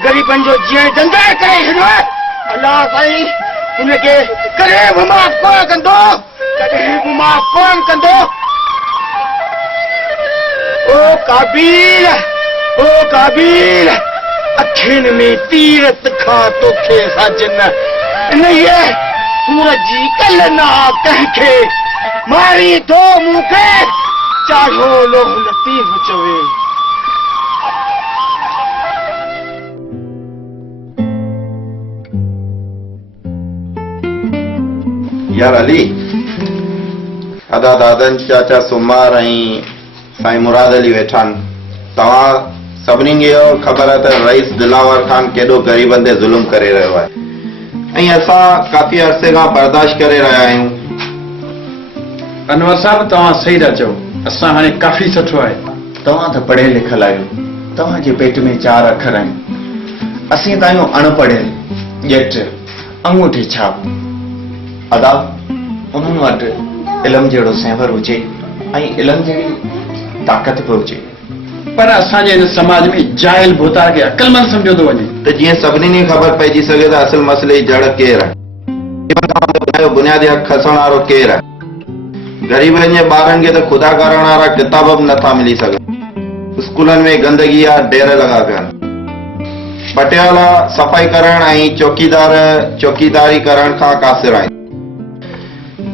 ग़रीबनि जो जीअं जंजाल करे छॾियो आहे। अलाह साईं हुनखे कॾहिं बि माफ़ कोन कंदो, कॾहिं बि माफ़ कोन कंदो। ओ काबील अखियुनि में तीरत खां तोखे साजन इन्हीअ सूरज जी कल ना कंहिंखे मारी थो मूंखे चाढ़ो लोह लतीफ़ चवे। यार अली अदा दादन चाचा सुमार ऐं साईं मुराद अली वेठा आहिनि। तव्हां सभिनी खे ख़बर आहे त रईस दिलावर खान केॾो ग़रीबनि ते ज़ुल्म करे रहियो आहे ऐं असां काफ़ी अरसे खां बर्दाश्त करे रहिया आहियूं। अनवर साहब तव्हां सही था चओ। असां हाणे काफ़ी सुठो आहे। तव्हां त पढ़ियल लिखियल आहियो, तव्हांजे पेट में 4 अखर आहिनि। असीं त आहियूं अणपढ़ियल, ॼट, अंगूठी छाप। अदा उन्हनि वटि इल्म जहिड़ो सेंवर हुजे ऐं इल्म जहिड़ी ताक़त बि हुजे, पर असांजे हिन समाज में जाहिल भोतार खे अक़लमंद सम्झो थो वञे। त जीअं सभिनी खे ख़बर पइजी सघे त असल मसइले जी जड़ केरु आहे, बुनियादी हक़ खसण वारो केरु आहे। ग़रीबनि जे ॿारनि खे त ख़ुदा करण वारा किताब बि नथा मिली सघनि। स्कूलनि में गंदगी जा ढेर लॻा पिया आहिनि। पटियाला सफ़ाई करण ऐं चौकीदारी करण खां कासिर आहिनि।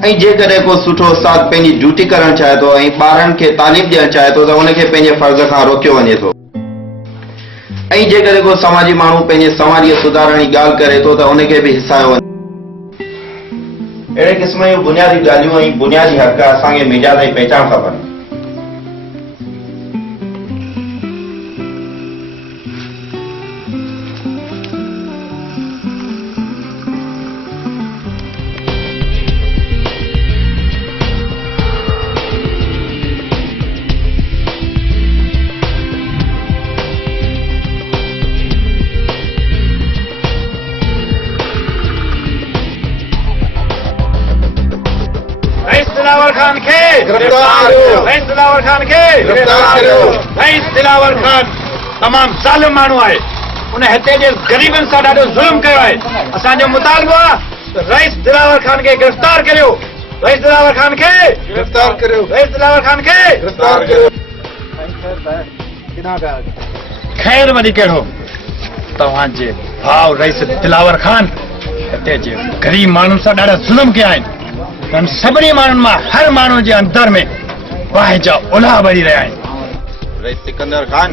ऐं जेकॾहिं को सुठो उस्ताद पंहिंजी ड्यूटी करणु चाहे थो ऐं ॿारनि खे तालीम ॾियणु चाहे थो त उनखे पंहिंजे फर्ज़ खां रोकियो वञे थो। ऐं जेकॾहिं को समाजी माण्हू पंहिंजे समाज खे सुधारण जी ॻाल्हि करे थो त उनखे बि हिसायो वञे। अहिड़े क़िस्म जूं बुनियादी ॻाल्हियूं ऐं बुनियादी हक़ असांखे मिजाज जी पहचान खपनि। दिलावर खान खे गिरफ्तार कयो। रईस दिलावर खान खे गिरफ्तार कयो। रईस दिलावर खान तमामु ज़ालिम माण्हू आहे। उन हिते जे ग़रीबनि सां ॾाढो ज़ुल्म कयो आहे। असांजो मुतालबो आहे त रईस दिलावर खान खे गिरफ्तार करियो। रईस दिलावर खान खे गिरफ्तार करियो। रईस दिलावर खान खे गिरफ्तार करियो। ख़ैर वरी कहिड़ो तव्हांजे भाउ रईस दिलावर खान हिते जे ग़रीब माण्हुनि सां ॾाढा ज़ुल्म कया आहिनि। सभिनी माण्हुनि मां हर माण्हू जे अंदर में वाह जा उल्हा भरी रहिया आहिनि। रईस सिकंदर खान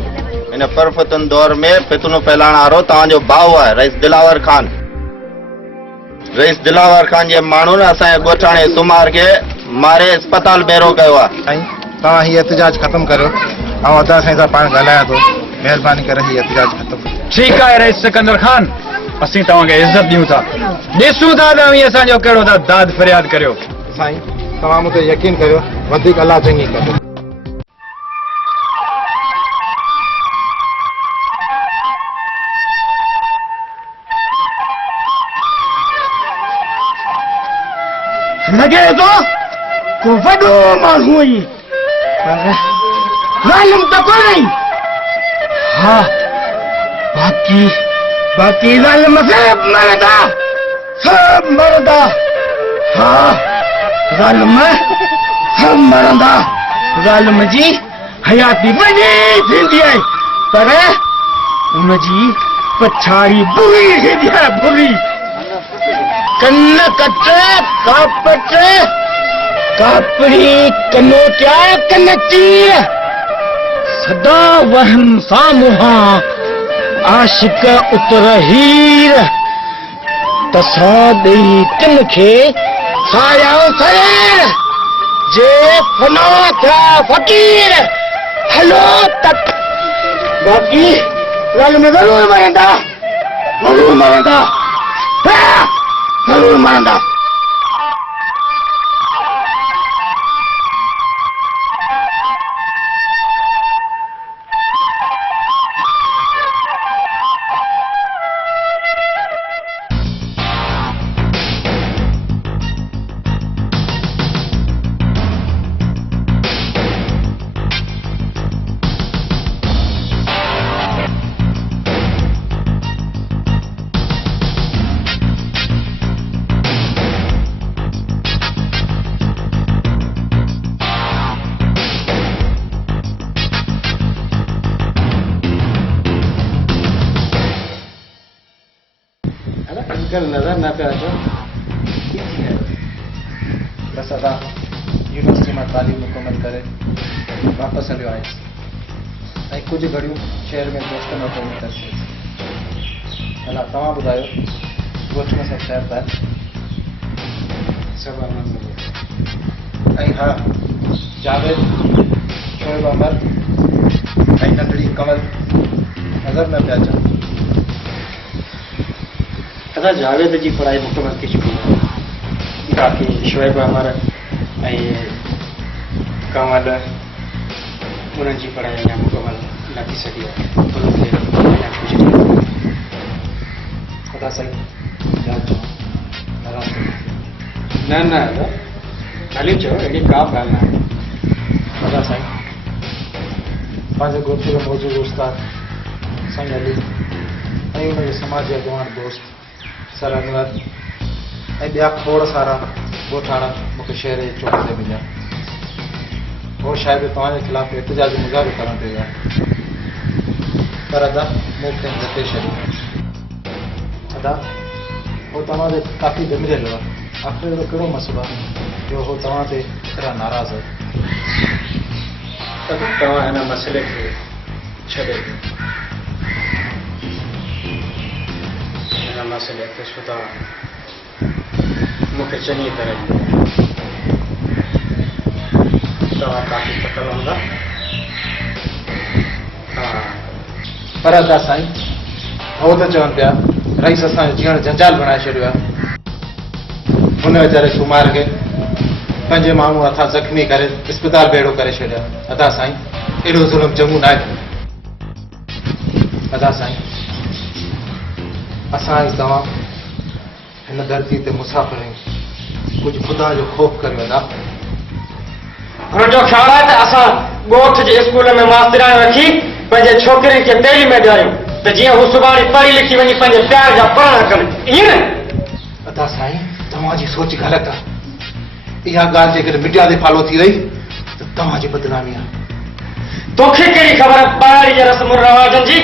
इन परफतन दौर में फितनो फैलाइण वारो तव्हांजो भाउ आहे रईस दिलावर खान। रईस दिलावर खान जे माण्हुनि असांजे ॻोठाणे सुमार खे मारे अस्पताल बेरो कयो आहे। तव्हां हीअ एहतिजाज ख़तमु करियो। ऐं अदा साईं सां पाण ॻाल्हायां थो। महिरबानी करे हीअ एहतिजाज ख़तमु करियो। ठीकु आहे रईस सिकंदर खान, असीं तव्हांखे इज़त ॾियूं था। ॾिसूं था त असांजो कहिड़ो था दाद फरियाद करियो। साईं तव्हां मूं ते यकीन करियो, वधीक अलाह चङी कंदो। लगे तो को वॾो माण्हू हुई पर ज़ालिम त कोन्हे। हा बाक़ी ज़ालिम सब मरदा हा ज़ालिम सब मरंदा। ज़ालिम जी हयाती वॾी थींदी आहे पर उनजी पछाड़ी बुरी थींदी आहे बुरी। कन कट कापट कापड़ी कनोटिया कन चीर सदा वहम सामुहा आशिक उतर हीर तसा ॾेई तिन खे साया सरेर जे फना थिया फ़कीर हलो तक बाक़ी रल में ज़रूर मरंदा ज़रूर मरंदा ज़रूर मरंदा। अंकल नजर न पिया अचो बस अदा यूनिवर्सिटी में तालीम मुकम्मल करे वापस हलियो आहे कुछ घड़ियों शहर में दोस्तन वटि वञी हला तव्हां ॿुधायो ॻोठ में सब ख़ैर था सब अमन हाँ जावेद शोएब अमर नंढड़ी कमल नजर न पिया अचनि। अदा जावेद जी पढ़ाई मुकम्मल थी चुकी है बाक़ी शोएब अमर कमल उन्हनि जी पढ़ाई अञा मुकम्मल न थी सघी आहे अदा साईं न न हली चओ अहिड़ी का बि ॻाल्हि न आहे। अदा साईं पंहिंजे ॻोठ जो मौजूदु उस्ताद साईं अली ऐं उनजे समाज जा जवान दोस्त सर अनवर ऐं ॿिया खोड़ सारा ॻोठाणा मूंखे शहर जे चौक ते मिलिया। उहो शायदि तव्हांजे ख़िलाफ़ एहतजाजी मुज़ाहिरो करण ते विया पर अदा मूं खे झटे छॾियो। अदा उहो तव्हांजे काफ़ी ॾमिरियल हुआ आख़िर अहिड़ो कहिड़ो मसइलो आहे जो उहो तव्हां ते एतिरा नाराज़ आहे। तव्हां हिन मसइले खे छॾे हिन मसइले खे सुधारण मूंखे चङी तरह तव्हां काफ़ी पकड़ हूंदा। हा पर अदा साईं उहो त चवनि पिया रईस असांजो जीअण जंजाल बणाए छॾियो आहे। हुन वीचारे सुमार खे पंज माण्हू हथां ज़ख़्मी करे इस्पताल बेड़ो करे छॾिया। अदा साईं एॾो ज़ुल्म चङो न आहे। अदा साईं असां तव्हां हिन धरती ते मुसाफ़िर आहियूं कुझु ख़ुदा जो ख़ौफ़ करियो अदा। हुनजो ख़्यालु आहे त असां ॻोठ जे स्कूल में मास्तराणी रखी पंहिंजे छोकिरियुनि खे तइलीम ॾियारियूं त जीअं हू सुभाणे पढ़ी लिखी वञी पंहिंजे प्यार जा पढ़ण कनि ईअं न। अदा साईं तव्हांजी सोच ग़लति आहे। इहा ॻाल्हि जेकॾहिं मीडिया ते फॉलो थी वई त तव्हांजी बदनामी आहे। तोखे कहिड़ी ख़बर ॿाहिरि जे रस्म रवाजनि जी।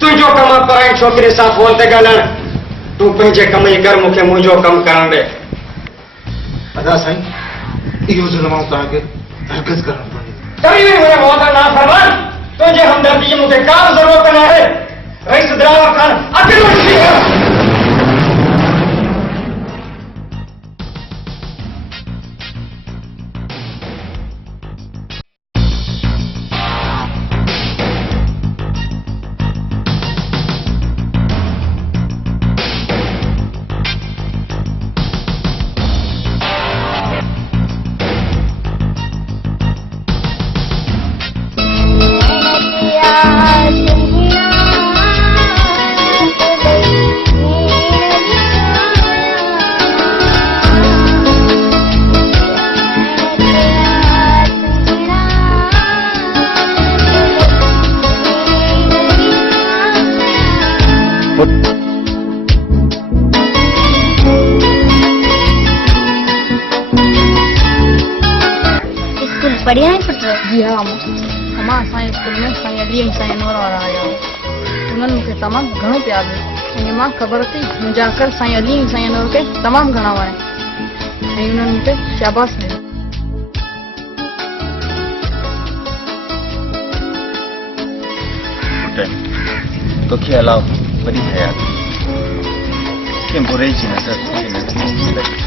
तुंहिंजो कमु आहे पढ़ाई छोकिरी सां फोन ते ॻाल्हाइण। तूं पंहिंजे कम ई कर मूंखे मुंहिंजो कमु करण ॾे। अदा साईं इहो ज़ुल्म तव्हांखे हरगिज़ करणु पवंदी। तरी बि मुंहिंजे मोहतर नाफ़रमान तुंहिंजे हमदर्दी जी मूंखे का बि ज़रूरत न आहे। रईस दिलावर खान अकेलो थी वियो। बढ़िया है पुट? जी हाँ अम्मा असांजे स्कूल में साईं अली ऐं साईं अनवर वारा आया उन्हनि मूंखे तमामु घणो प्यारु ॾिनो ऐं मां ख़बर थी मुंहिंजा अखर साईं अली ऐं साईं अनवर खे तमामु घणा वणिया ऐं उन्हनि मूंखे शाबाश ॾिनो। तोखे अलावा वरी हयात के बुरे जी नज़र तुझे नज़र लगी।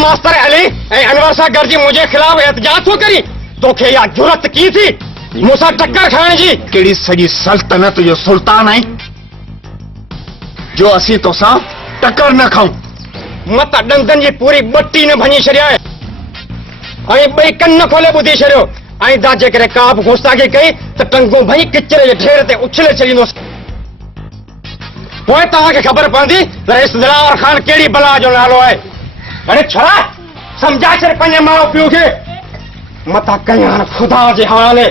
मास्टर अली अनवर सां गॾिजी मुंहिंजे ख़िलाफ़ एहतजाज छो करी? तोखे इहा जुरत की थी मूंसां टक्कर खाइण जी? कहिड़ी सॼी सल्तनत जो सुल्तान आई जो असीं तोसां टक्कर न खाऊं? मत ॾंदनि जी पूरी ॿटी न भञी छॾिया ऐं ॿई कन खोले ॿुधी छॾियो। आईंदा जेकॾहिं का बि गुस्ताखी कई त टंगूं भई किचरे जे ढेर ते उछले छॾींदुसि। पोइ तव्हांखे ख़बर पवंदी त रईस दिलावर ख़ान कहिड़ी बला जो नालो आहे। अरे छोरा समझा छॾ पंहिंजे माउ पीउ खे मथां कयां ख़ुदा जे हवाले।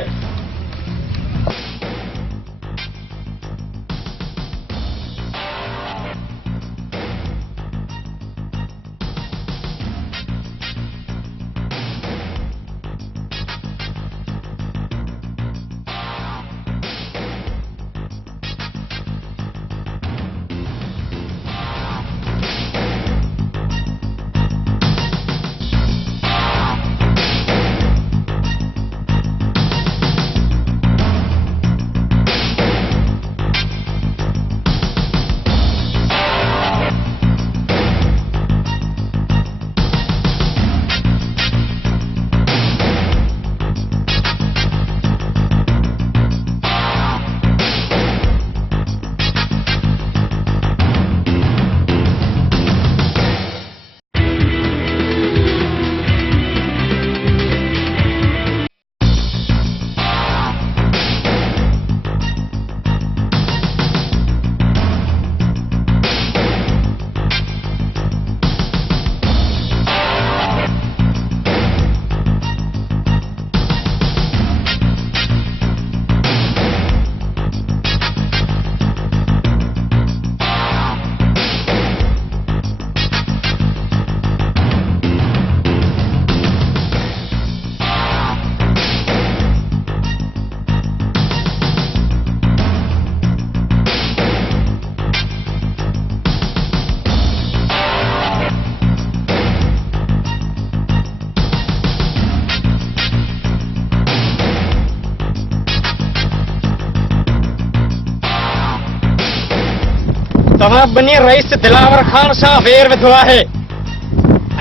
तव्हां ॿिन्ही रईस दिलावर ख़ान सां वेर विधो आहे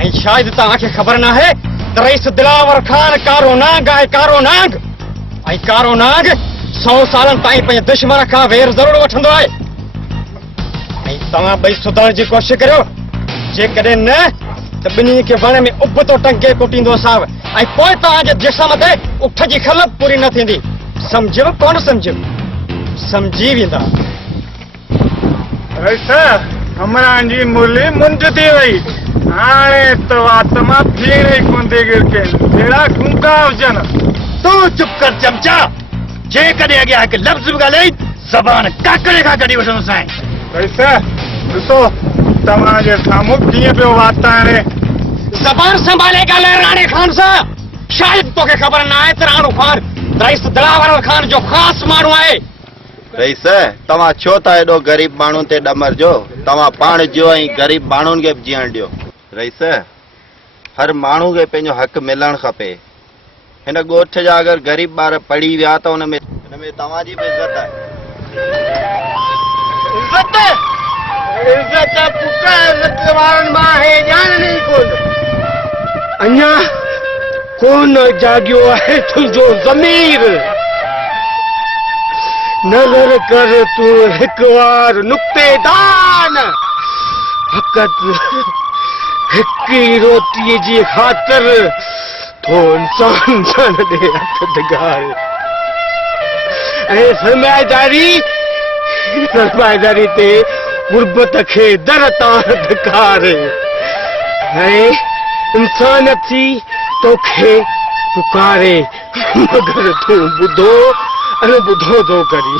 ऐं शायदि तव्हांखे ख़बर न आहे त रईस दिलावर ख़ान कारो नांग आहे। कारो नांग ऐं कारो नांग 100 सालनि ताईं पंहिंजे दुश्मन खां वेर ज़रूरु वठंदो आहे। ऐं तव्हां ॿई सुधरण जी कोशिशि करियो, जेकॾहिं न त ॿिन्ही खे वण में उबतो टंके कुटींदो साव ऐं पोइ तव्हांजे जिस्म ते उठ जी खलप पूरी न थींदी। सम्झियो कोन सम्झियो? सम्झी वेंदा। हमरान जी मुरली मुंड थी वई हाणे तो आत्मा फीणे कोंदे गिरके जहिड़ा खूंका हुजनि। तू चुप कर चमचा, जेकॾहिं अॻियां हिकु लफ़्ज़ बि ॻाल्हाई ज़बान काकड़े खां कढी वठंदो साईं। ॾिसो तव्हांजे साम्हूं कीअं पियो वातावरण। ज़बान संभाले ॻाल्हाए राणे खान सां। शायदि तोखे ख़बर न आहे त राणो खान रईस दिलावर खान जो ख़ासि माण्हू आहे। रईस तव्हां छो था एॾो ग़रीब माण्हुनि ते ॾमर जो? तव्हां पाण जियो ऐं ग़रीब माण्हुनि खे बि जीअण ॾियो। रईस हर माण्हू खे पंहिंजो हक़ मिलणु खपे। हिन ॻोठ जा अगरि ग़रीब ॿार पढ़ी विया त हुन में तव्हांजी बि इज़त आहे। अञा कोन जागियो आहे तुंहिंजो ज़मीर। नज़र कर तूं हिकु वार नुक्तेदान, फ़क़ति हिकु रोटीअ जी ख़ातिर तो इंसान जान ॾे हथ ढगारे। ऐं सरमाएदारी ते गुरबत खे दर तां धिकारे। ऐं इंसान थी तोखे पुकारे, मगर तूं ॿुधो अणॿुधो थो करी।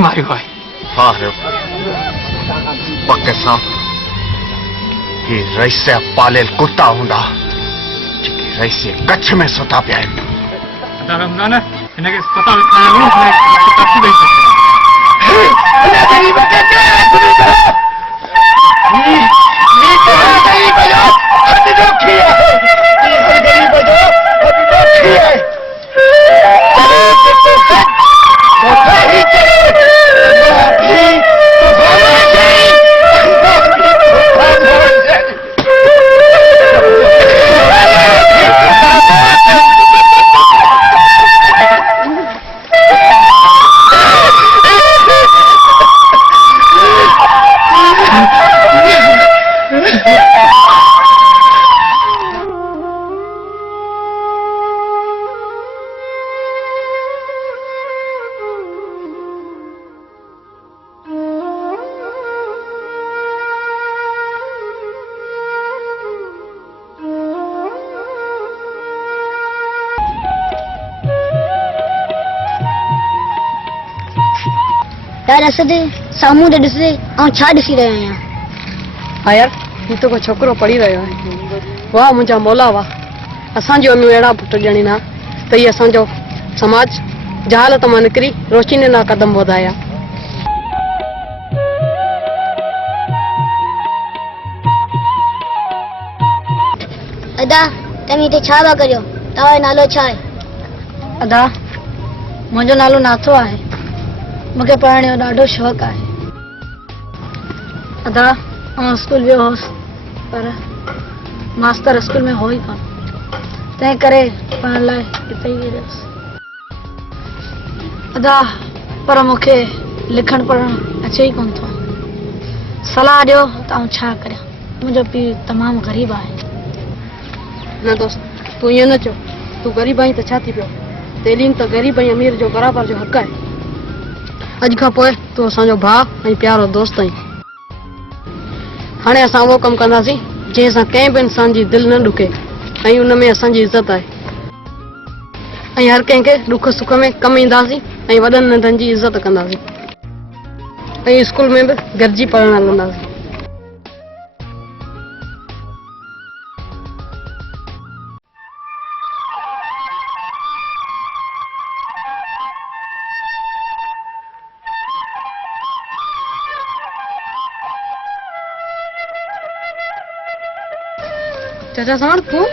मारियो है? हाँ पक्के सां ही रईस पालियल कुत्ता हूंदा जेके रईस कच्छ में सुता पिया आहिनि। रमज़ान हिनखे अस्पताल खणायो यार असद सामू दे ॾिसे ऐं छा ॾिसी रहियो आहियां। हा यार ही तो को छोकरो पढ़ी रहियो आहे। वाह मुंहिंजा मौला वाह, असांजो अमियूं अहिड़ा पुट ॼणी ना त ही असांजो समाज जहालत मां निकिरी रोशनी ना कदम वधाया। अदा तव्हां हिते छा था करियो? तव्हांजो नालो छा आहे? अदा मुंहिंजो नालो नाथो आहे। मूंखे पढ़ण जो ॾाढो शौक़ु आहे। अदा मां स्कूल वियो हुउसि पर मास्तर स्कूल में हो ई कोन, तंहिं करे पढ़ण लाइ हिते ई वेठुसि। अदा पर मूंखे लिखणु पढ़णु अचे ई कोन थो। सलाह ॾियो त आउं छा करियां? मुंहिंजो पीउ तमामु ग़रीब आहे। न दोस्त तूं ईअं न चओ, तूं ग़रीब आहीं त छा थी पियो? तइलीम त ग़रीब ऐं अमीर जो बराबरि जो हक़ आहे। अॼु खां पोइ तूं असांजो भाउ ऐं प्यारो दोस्त आहीं। हाणे असां उहो कमु कंदासीं जंहिं सां कंहिं बि इंसान जी दिलि न ॾुके ऐं उन में असांजी इज़त आहे। ऐं हर कंहिंखे दुख सुख में कमु ईंदासीं ऐं वॾनि नंढनि जी इज़त कंदासीं ऐं स्कूल में बि गॾिजी पढ़णु हलंदासीं। चाचा साण तूं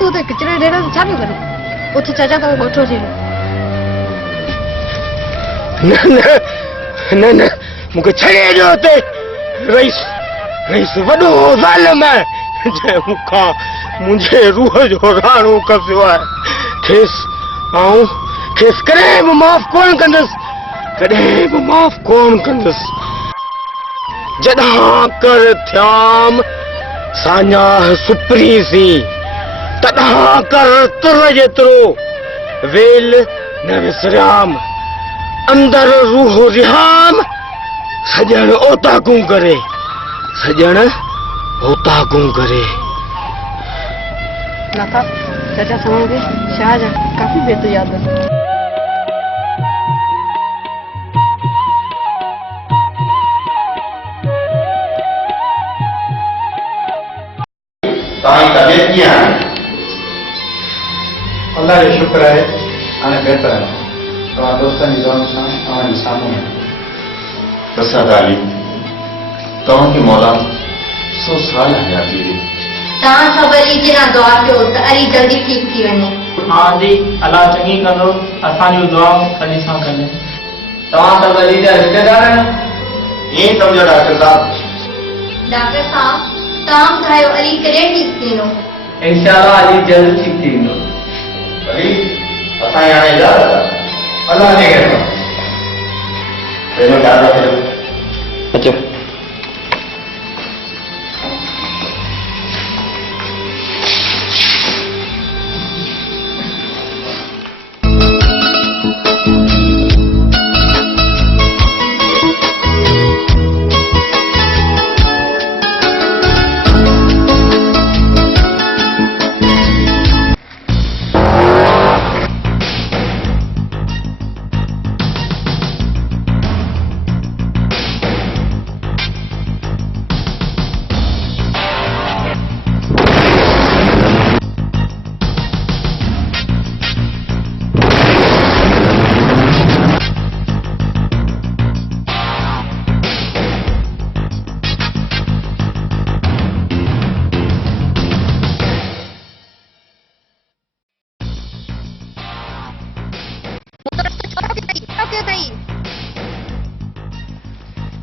हुते किचिरे ढेर ते छा पियो करे? उथ चाचा तो गोठो थी न न न मूंखे छॾे ॾियो हुते। रईस रईस वॾो ज़ालिम आहे जंहिं मूंखां मुंहिंजे रूह जो राणो कसियो आहे। खेसि कॾहिं बि माफ़ कोन कंदुसि, कॾहिं बि माफ़ कोन कंदुसि। जॾां कर थियाम साञा सुपरी सी तॾां कर तुर जेतिरो वेल न विसरियाम। अंदर रूह रिहाम सजण ओताकूं करे, सजण ओताकूं करे। नाथा चाचा साण खे शाहजहां काफ़ी बेत यादि आहे। तव्हांजी तबियत कीअं आहे? अल्लाह जो शुक्र आहे, हाणे बहितर आहे। तव्हां दोस्तनि जी दुआउनि सां तव्हांजे साम्हूं आहियां। बस गाली तव्हांखे मौला 100 साल हयाती ॾे। तव्हां सभु अली जे लाइ दुआ कयो त अली जल्दी ठीकु थी वञे। हाँ जी, अल्लाह चङी कंदो, असांजूं दुआऊं अली सां कनि। तव्हां सभु अली जा रिश्तेदार आहियो? ईअं सम्झो डॉक्टर साहब। डॉक्टर साहब तव्हां ॿुधायो अली कॾहिं ठीकु थींदो? इंशाअल्लाह अली जल्द ठीकु थींदो। अली असांजी हाणे इजाज़त आहे। अल्लाह ने कयो। पंहिंजो ख्यालु रखिजो। अचो।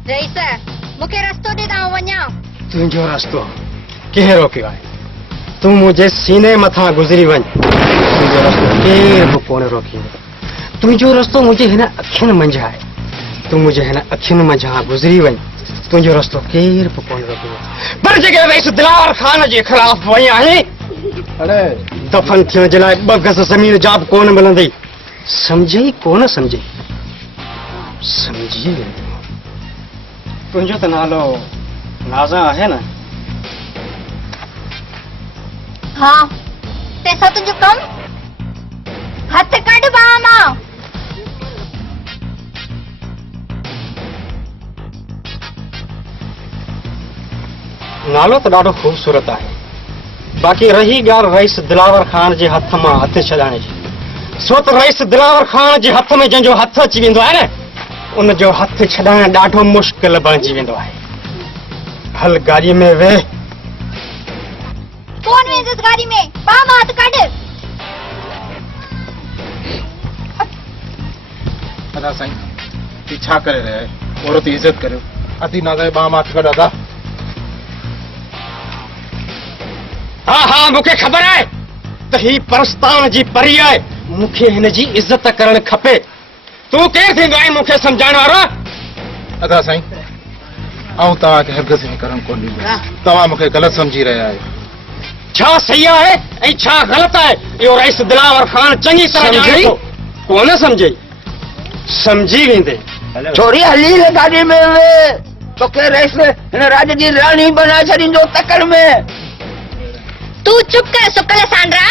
रईस मूंखे रस्तो ॾे त वञा। तुंहिंजो रस्तो कंहिं रोकियो आहे? तूं मुंहिंजे सीने मथां गुज़री वञ। तुंहिंजो रस्तो केर बि कोन रोकींदो। तुंहिंजो रस्तो मुंहिंजे हिन अखियुनि मंझि आहे। तूं मुंहिंजे हिन अखियुनि मंझां गुज़री वञ। तुंहिंजो रस्तो केर बि कोन रोकींदो। पर जेके रईस दिलावर खान जे ख़िलाफ़ वई आहीं, दफ़न थियण जे लाइ 2 गज़ ज़मीन जा बि कोन मिलंदी। समझी कोन समझी? समझी वेंदी। तुंहिंजो त नालो नाज़ा आहे न? हाँ तंहिंसां तुंहिंजो कमु? हथ कढ बाह मां। नालो तो ॾाढो ख़ूबसूरत आहे, बाक़ी रही ॻाल्हि रईस दिलावर खान जे हथ मां हथ छॾाइण जी, सो त रईस दिलावर खान जे हथ में जंहिंजो हथ अची वेंदो आहे न, उन जो हथ छॾाइण ॾाढो मुश्किल बणिजी वेंदो आहे। हल गाॾीअ में वेह। कौन वेंदुसि गाड़ी में? बाम हथ कढ। अदा साईं ही छा करे रहिया आहियो? औरत जी इज़त करियो। अती ना करे बाम हथ कढ अदा। हाँ हाँ मूंखे ख़बर आहे त ही परस्तान जी परी आहे, मूंखे हिन जी इज़त करणु खपे। तूं केरु थींदो आहे मूंखे सम्झाइण वारो? अदा साईं आऊं तव्हांखे हरगिज़ हीअं करणु कोन ॾींदुसि। तव्हां मूंखे ग़लति सम्झी रहिया आहियो। छा सही आहे ऐं छा ग़लति आहे इहो रईस दिलावर खान चङी तरह ॼाणे थो। कोन सम्झे? सम्झी वेंदे। छोरी हली ले गाड़ी में वे तोखे रईस हिन राज जी रानी बनाए छॾींदो तकड़ में। तू चुप कर सुकल सांडरा।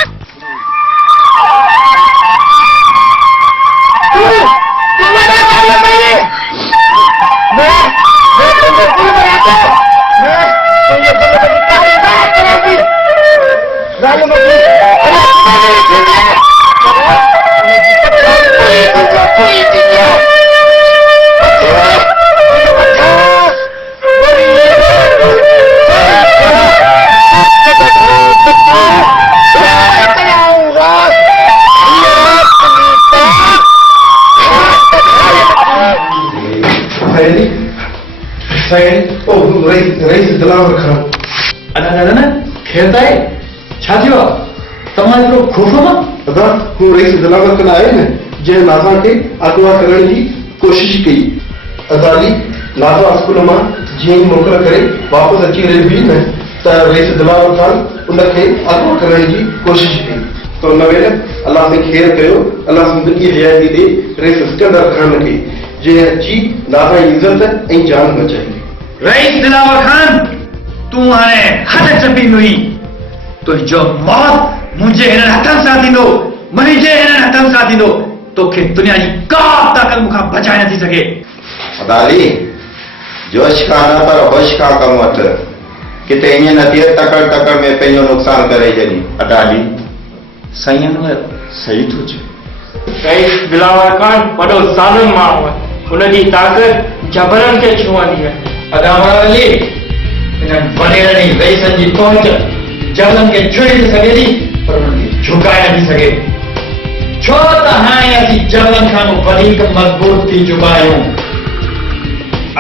रईस दिलावर खान अदा खेत आहे छा थियो आहे? तव्हां एतिरो ख़ौफ़ मां? अदा हू रईस दिलावर खान आहे न जंहिं नाज़ा खे अगवा करण जी कोशिश कई। अदाली नाज़ा स्कूल मां जीअं ई मोकल करे वापसि अची रही हुई न त रईस दिलावर खान उनखे अगवा करण जी कोशिश कई त उन महिल अलाह ने खेर कयो। अलाह ज़िंदगी हयाती ॾे रईस सिकंदर खान खे जंहिं अची नाज़ा जी इज़त ऐं जान बचाई। रईस दिलावर खान तूं हाणे हद चपी हुई, तुंहिंजो मौत मुंहिंजे हिननि हथनि सां थींदो, मुंहिंजे हिननि हथनि सां थींदो। तोखे दुनिया जी का ताक़त मूंखां बचाए नथी सघे। अदाली जोश खां न पर होश खां कमु वठ, किथे ईअं न थिए तकड़ तकड़ में पंहिंजो नुक़सान करे छॾी। अदाली साईं सही थो चए। रईस दिलावर खान वॾो ज़ालिम माण्हू आहे, हुनजी ताक़त जबरन खे छुहंदी आहे। अदावर अली हिननि वॾेरनि रईसनि जी पहुच जबलनि खे छुई थी सघे थी पर उन्हनि खे झुकाए नथी सघे, छो त हाणे असीं जबलनि खां वधीक मज़बूत थी चुका आहियूं।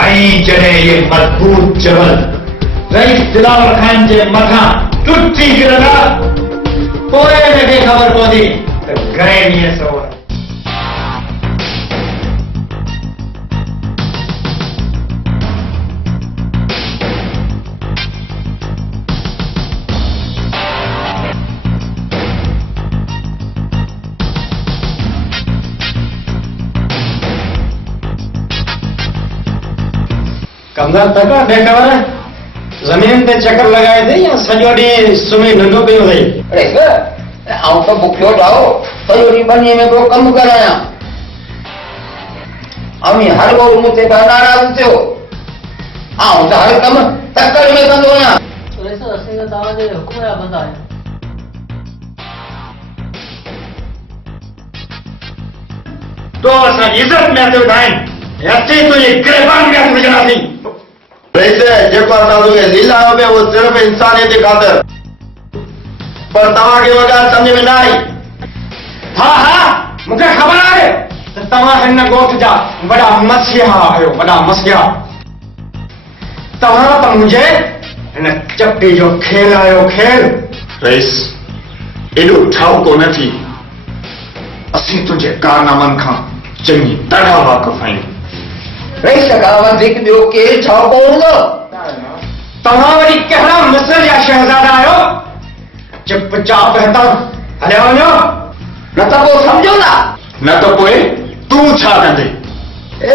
ऐं जॾहिं इहे मज़बूत जबल रईस दिलावर खान जे मथां टुटी किरंदा पोइ हिनखे ख़बर पवंदी त घणे ॾींहं सो आहे। कमदार तकड़ा बेखबर जमीन पे चक्कर लगाए थे या सॼो ॾींहुं सुम्ही नंढो पियो अथई? रईस आऊं त बुखियो ठाहो सॼो ॾींहुं बनीअ में पियो कमु करायां। ऐं हर को मूंखे त नाराज़ थियो। आऊं त हर कमु तकड़ में कंदो आहियां। असीं त तव्हांजे हुकुम जा बंदा आहियूं। तो असांजी इज़त में हथ विधाइनि असीं तुंहिंजी गिरबान में हथ विझंदासीं। रईस जेको असां तोखे लीलायो में उहो सिर्फ़ इंसानियत जे ख़ातिर, पर तव्हांखे उहा ॻाल्हि सम्झ में न आई। हा हा मूंखे ख़बर आहे त तव्हां हिन ॻोठ जा वॾा मसीहा आहियो, वॾा मसीहा। तव्हां त मुंहिंजे हिन चपटी जो खेल आहियो, खेल। रईस एॾो ठाउको न थी, असीं तुंहिंजे कारनामनि खां चङी तरह वाक़ुफ़ आहियूं। रईस खां वधीक ॿियो केरु ठाउको हूंदो? तव्हां वरी कहिड़ा मिस्र जा शहज़ादा आहियो? चुपचाप हितां हलिया वञो, न त पोइ सम्झो न। न त पोइ तूं छा कंदे?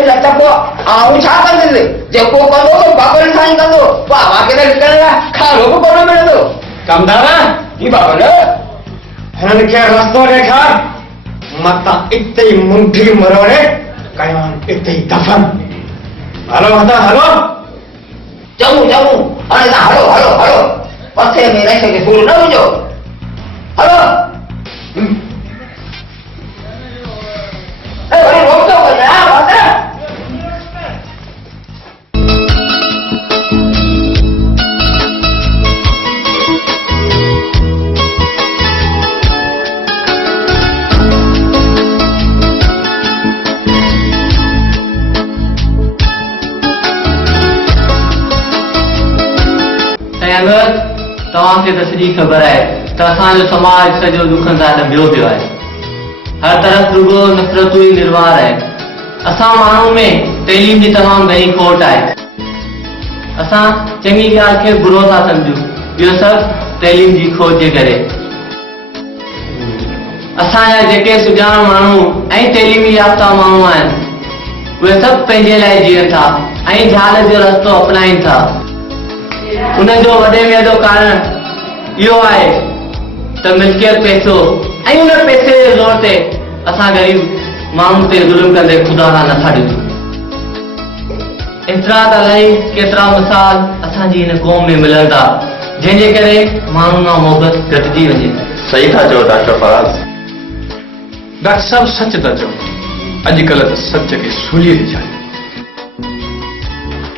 न त पोइ आऊं छा कंदुसि? जेको कंदो तो बाबल सां ई कंदो। बाबा खे त लिकण लाइ खारो बि कोन मिलंदो। कमदार ही बाबल हिननि खे रस्तो ॾेखार, मतां इते ई मुंडी मरोड़े कयां इते ई दफ़न। हलो हथा हलो। चङो चङो हाणे तव्हां हलो हलो हलो पथे में रखे खे सूर न विझो हलो वरी रोकजो वरी हा बस तव्हांखे त सॼी ख़बर आहे त असांजो समाज सॼो दुखनि सां ॾंबियो पियो आहे। हर तरफ़ रुगो नफ़रतूं ई निर्वार आहे। असां माण्हुनि में तइलीम जी तमामु घणी खोट आहे। असां चङी ॻाल्हि खे बुरो था सम्झूं, इहो सभु तइलीम जी खोट जे करे। असांजा जेके सुजाण माण्हू ऐं तइलीमी याफ़्ता माण्हू आहिनि उहे सभु पंहिंजे लाइ जीअनि था ऐं ज़ाल जो रस्तो अपनाइनि था। उनजो वॾे में वॾो कारण इहो आहे त मिल्कियत पैसो ऐं उन पैसे जे ज़ोर ते असां ग़रीब माण्हुनि ते ज़ुल्म कंदे ख़ुदा खां नथा ॾिसूं। एतिरा त अलाही केतिरा मिसाल असांजी हिन क़ौम में मिलनि था जंहिंजे करे माण्हुनि खां मोहबत घटिजी वञे। सही था चओ डॉक्टर फराज़। डॉक्टर साहब सच था चओ। अॼुकल्ह त सच खे सूलीअ ते चाढ़ियो।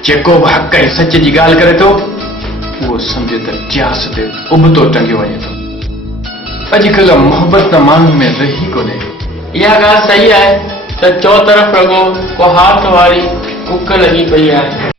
जेको बि हक़ ऐं सच जी ॻाल्हि करे थो उहो सम्झे त जियास ते उबतो टंगियो वञे थो। अॼुकल्ह मोहबत त माण्हुनि में रही कोन्हे। इहा ॻाल्हि सही आहे त चौ तरफ़ रुगो को हाथ वारी कुक लॻी पई आहे।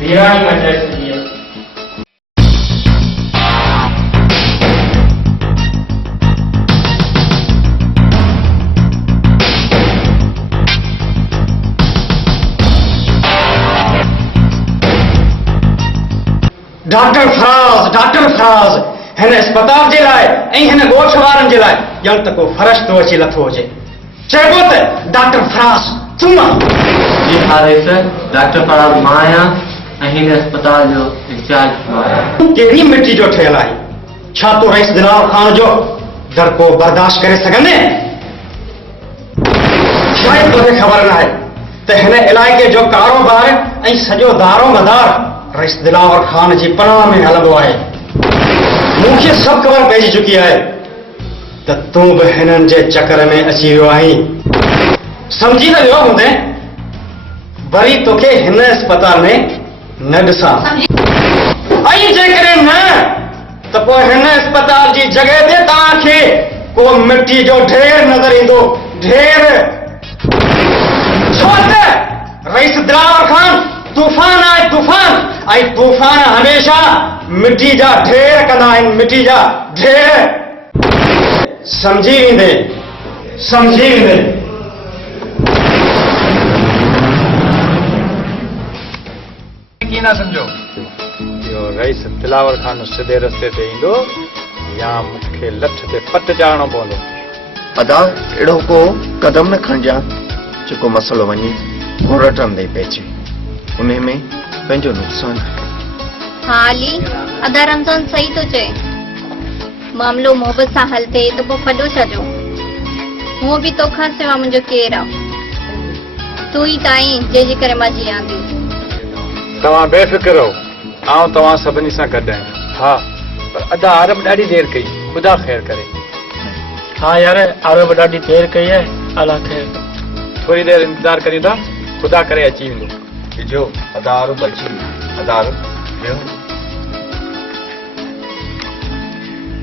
वीरानी मचाई छॾी आहे। डॉक्टर फराज़ हिन अस्पताल जे लाइ ऐं हिन ॻोठ वारनि जे लाइ ॼण त को फ़र्श थो अची लथो हुजे। चइबो त डॉक्टर फराज़ तूं जी हा सर, डॉक्टर फराज़ मां आहियां ऐं हिन अस्पताल जो इंचार्ज मां आहियां। तूं कहिड़ी मिट्टी जो ठहियल आहे? छा तूं रईस दिलावर खान जो दड़को बर्दाश्त करे सघंदे? शायदि तोखे ख़बर न आहे त हिन इलाइक़े जो कारोबार ऐं सॼो दारो मदार रईस दिलावर खान जी पनाह में हलंदो आहे। मूंखे सभु ख़बर पइजी चुकी आहे त तूं बि हिननि जे चकर में अची वियो आहीं। समझी त वियो हूंदे वरी तोखे हिन अस्पताल में न ॾिसां ऐं जेकॾहिं न त पोइ हिन अस्पताल जी जॻह ते तव्हांखे को मिट्टी जो ढेर नज़र ईंदो। ढेर छो त रईस दिलावर खान तूफ़ान आहे तूफ़ान ऐं तूफ़ान हमेशा मिट्टी जा ढेर कंदा आहिनि। मिट्टी जा ढेर समझी वेंदे। की न समझो इहो रईस दिलावर खान सिधे रस्ते ते ईंदो या मूंखे लठ ते पट चाढ़णो पवंदो। अदा अहिड़ो को कदम न खणजां जेको मसइलो वञे घुरटनि ते पइजे। उन में पंहिंजो नुक़सान आहे। हाँ अली, अदा रमज़ान सही तो चए। मामलो मोहब्बत सां हल थिए त पोइ फॾो छा जो? हूअ बि तोखां सिवा मुंहिंजो केरु आहे? तूं ई त आहीं जंहिंजे करे मां जियां थी। तव्हां बेफ़िक्र रहो, आउं तव्हां सभिनी सां गॾु आहियां। हा पर अदा आरब ॾाढी देरि कई, ख़ुदा ख़ैर करे। हाँ यार, आरब ॾाढी देरि कई आहे, अला ख़ैर। थोरी देरि इंतज़ारु करियूं था, ख़ुदा करे अची वेंदो। जो अदा आरब अची वेंदो। अदा आरब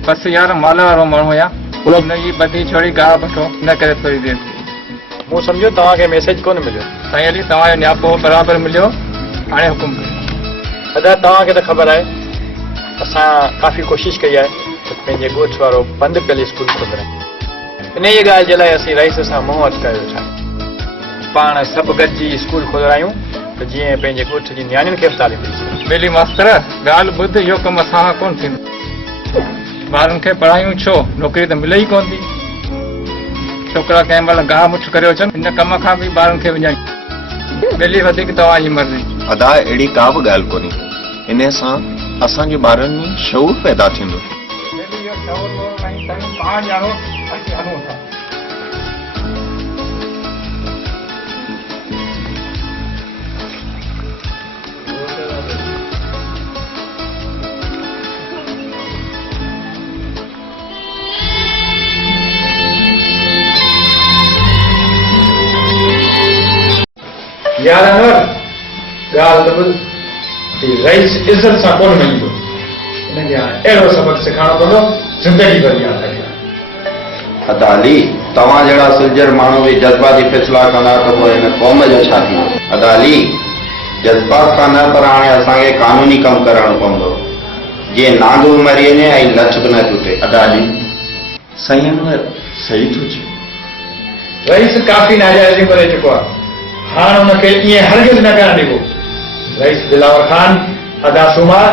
बस यार माल वारो माण्हू या हुनजी बदी छोड़ी गा वठो न करे थोरी देरि। मूं सम्झो तव्हांखे मैसेज कोन मिलियो। साईं अली तव्हांजो नियापो बराबरि मिलियो। हाणे हुकुम कयो। अदा तव्हांखे त ख़बर आहे असां काफ़ी कोशिशि कई आहे त पंहिंजे ॻोठ वारो बंदि पियल स्कूल खोलाइण। इन ई ॻाल्हि जे लाइ असीं रईस सां मुंहुं वटि कयो छा। पाण सभु गॾिजी स्कूल खोलायूं त जीअं पंहिंजे ॻोठ जी नियाणियुनि खे बि तालीम ॾेई सघूं। बेली मास्तर ॻाल्हि ॿुध, इहो कमु असां खां कोन थींदो। ॿारनि खे पढ़ायूं छो, नौकिरी त मिले ई कोन थी। छोकिरा कंहिं महिल गाह मुठ करे अचनि, हिन कम खां बि ॿारनि खे विञायूं। बेली वधीक तव्हांजी मर्ज़ी। अदा अहिड़ी का बि ॻाल्हि कोन्हे, इन सां असांजे ॿारनि में शऊर पैदा थींदो। यार अनवर, ॻाल्हि त ॿुध, रईस इज़त सां कोन मञींदो। हिनखे हाणे अहिड़ो सबक़ सिखाइणो पवंदो, ज़िंदगी भर यादि रखंदा। अदाली, तव्हां जहिड़ा सिलजर माण्हू बि जज़्बाती फ़ैसिला कंदा त पोइ हिन क़ौम जो छा थींदो? अदाली, जज़्बात खां न पर हाणे असांखे कानूनी कमु करणो पवंदो, जीअं नांग बि मरी वञे ऐं लछ बि न टुटे। अदाली, साईं अनवर सही थो चए। रईस काफ़ी नाजाइज़ी करे चुको आहे, हाणे हुनखे ईअं हरगिज़ न करणु ॾिबो। रईस दिलावर खान, अदा सूमार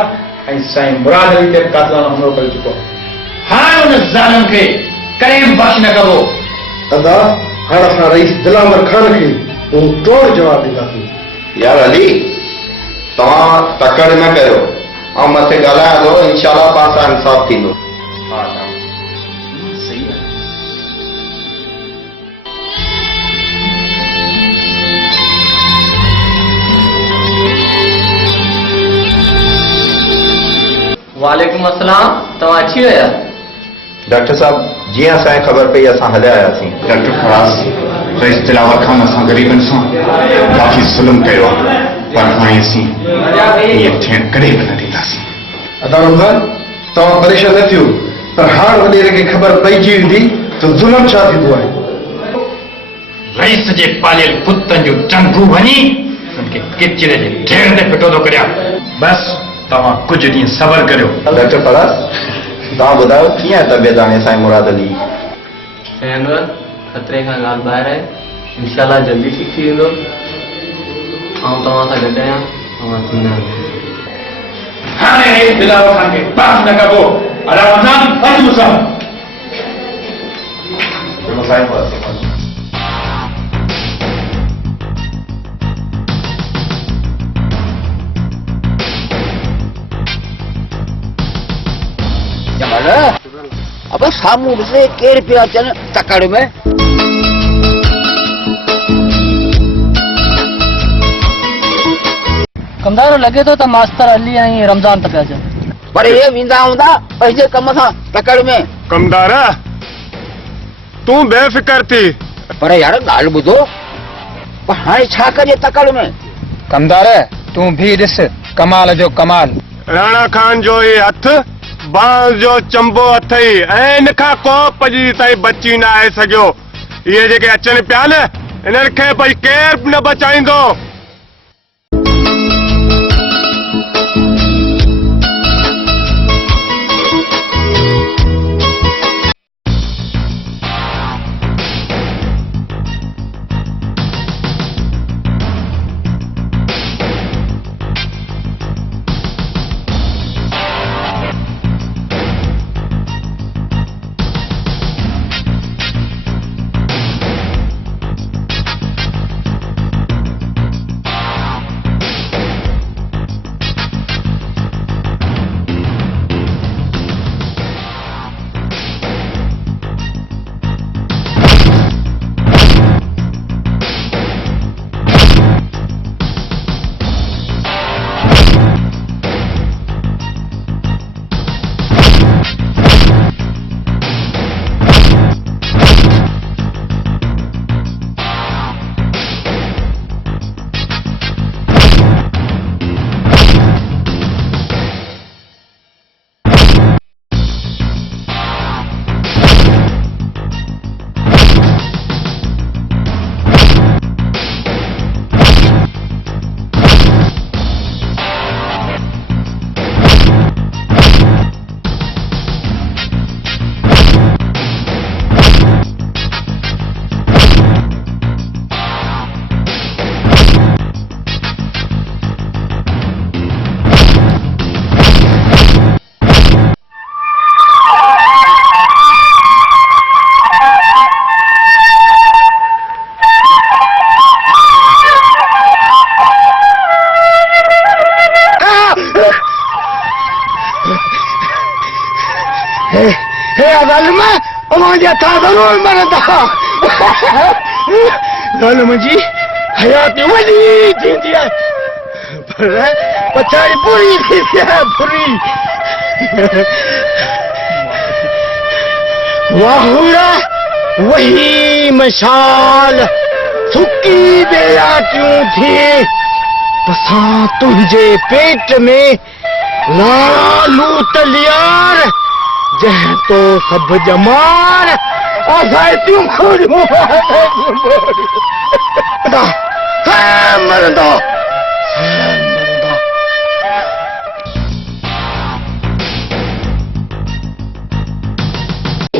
ऐं साईं मुराद अली ते कातलानो हमलो करे चुको आहे। हाणे हुन ज़ालिम खे कॾहिं बि बख़्श न कबो। अदा हाणे असां रईस दिलावर खान खे मुंहुं तोड़ जवाब ॾींदासीं। यार अली, तव्हां तकड़ न कयो ऐं मथे ॻाल्हायां थो, इंशाल्लाह पासा इंसाफ़ थींदो। सही आहे। वालेकुम अस्सलाम, तव्हां अची विया? डॉक्टर साहब, जीअं असांखे ख़बर पई असां हलिया आयासीं। डॉक्टर फराज़, रईस दिलावर खान असां ग़रीबनि सां काफ़ी ज़ुल्म कयो आहे, पर हाणे असीं ईअं थियणु कॾहिं बि न ॾींदासीं। अदा रुहान, तव्हां परेशान न थियो, पर हाणे वॾेरे खे ख़बर पइजी वेंदी त ज़ुल्म छा थींदो आहे। रईस जे पालियल कुतनि जो टंगू वञी उनखे किचिरे जे ढेर ते फिटो थो करियां। बसि तव्हां कुझु ॾींहं सबर करियो। डॉक्टर फराज़, तव्हां ॿुधायो कीअं आहे तबियत हाणे साईं मुराद अली? अनवर, खतरे खां ॻाल्हि ॿाहिरि आहे, इंशाल्लाह जल्दी ठीक थी वेंदो। आउं तव्हां सां गॾु आहियां, तव्हां थींदा। हाणे दिलावर खान खे पास न कबो। अला रमज़ान अच मूंसां। साईं मुराद अब सामू ॾिसे केरु पिया अचनि तकड़ में। कमदारो लॻे थो त मास्तर अली ऐं रमज़ान त पिया अचनि। पर इहे वेंदा हूंदा पंहिंजे कम सां तकड़ में। कमदार, तूं बेफ़िकर थी। पर यार ॻाल्हि ॿुधो, पर हाणे छा कजे तकड़ में? कमदार, तूं भी ॾिस कमाल जो कमाल। राणा खान जो ही हथ बांस जो चंबो अथई ऐं इन खां को पजी ताईं बची न आहे सघियो। इहे जेके अचनि पिया न, इन्हनि खे भई केरु न बचाईंदो। हे ज़ालिम मुंहिंजे हथां ज़रूरु मरंदा ज़ालिम जी हयात वॾी थींदी आहे पर पछाड़ी पूरी थींदी आहे पूरी वाहुरा वही मशाल सुकी बेयाटियूं थी असां तुंहिंजे पेट में लालू तलियार जंहिं तो सभु जमार असां खोड़ियूं मरंदो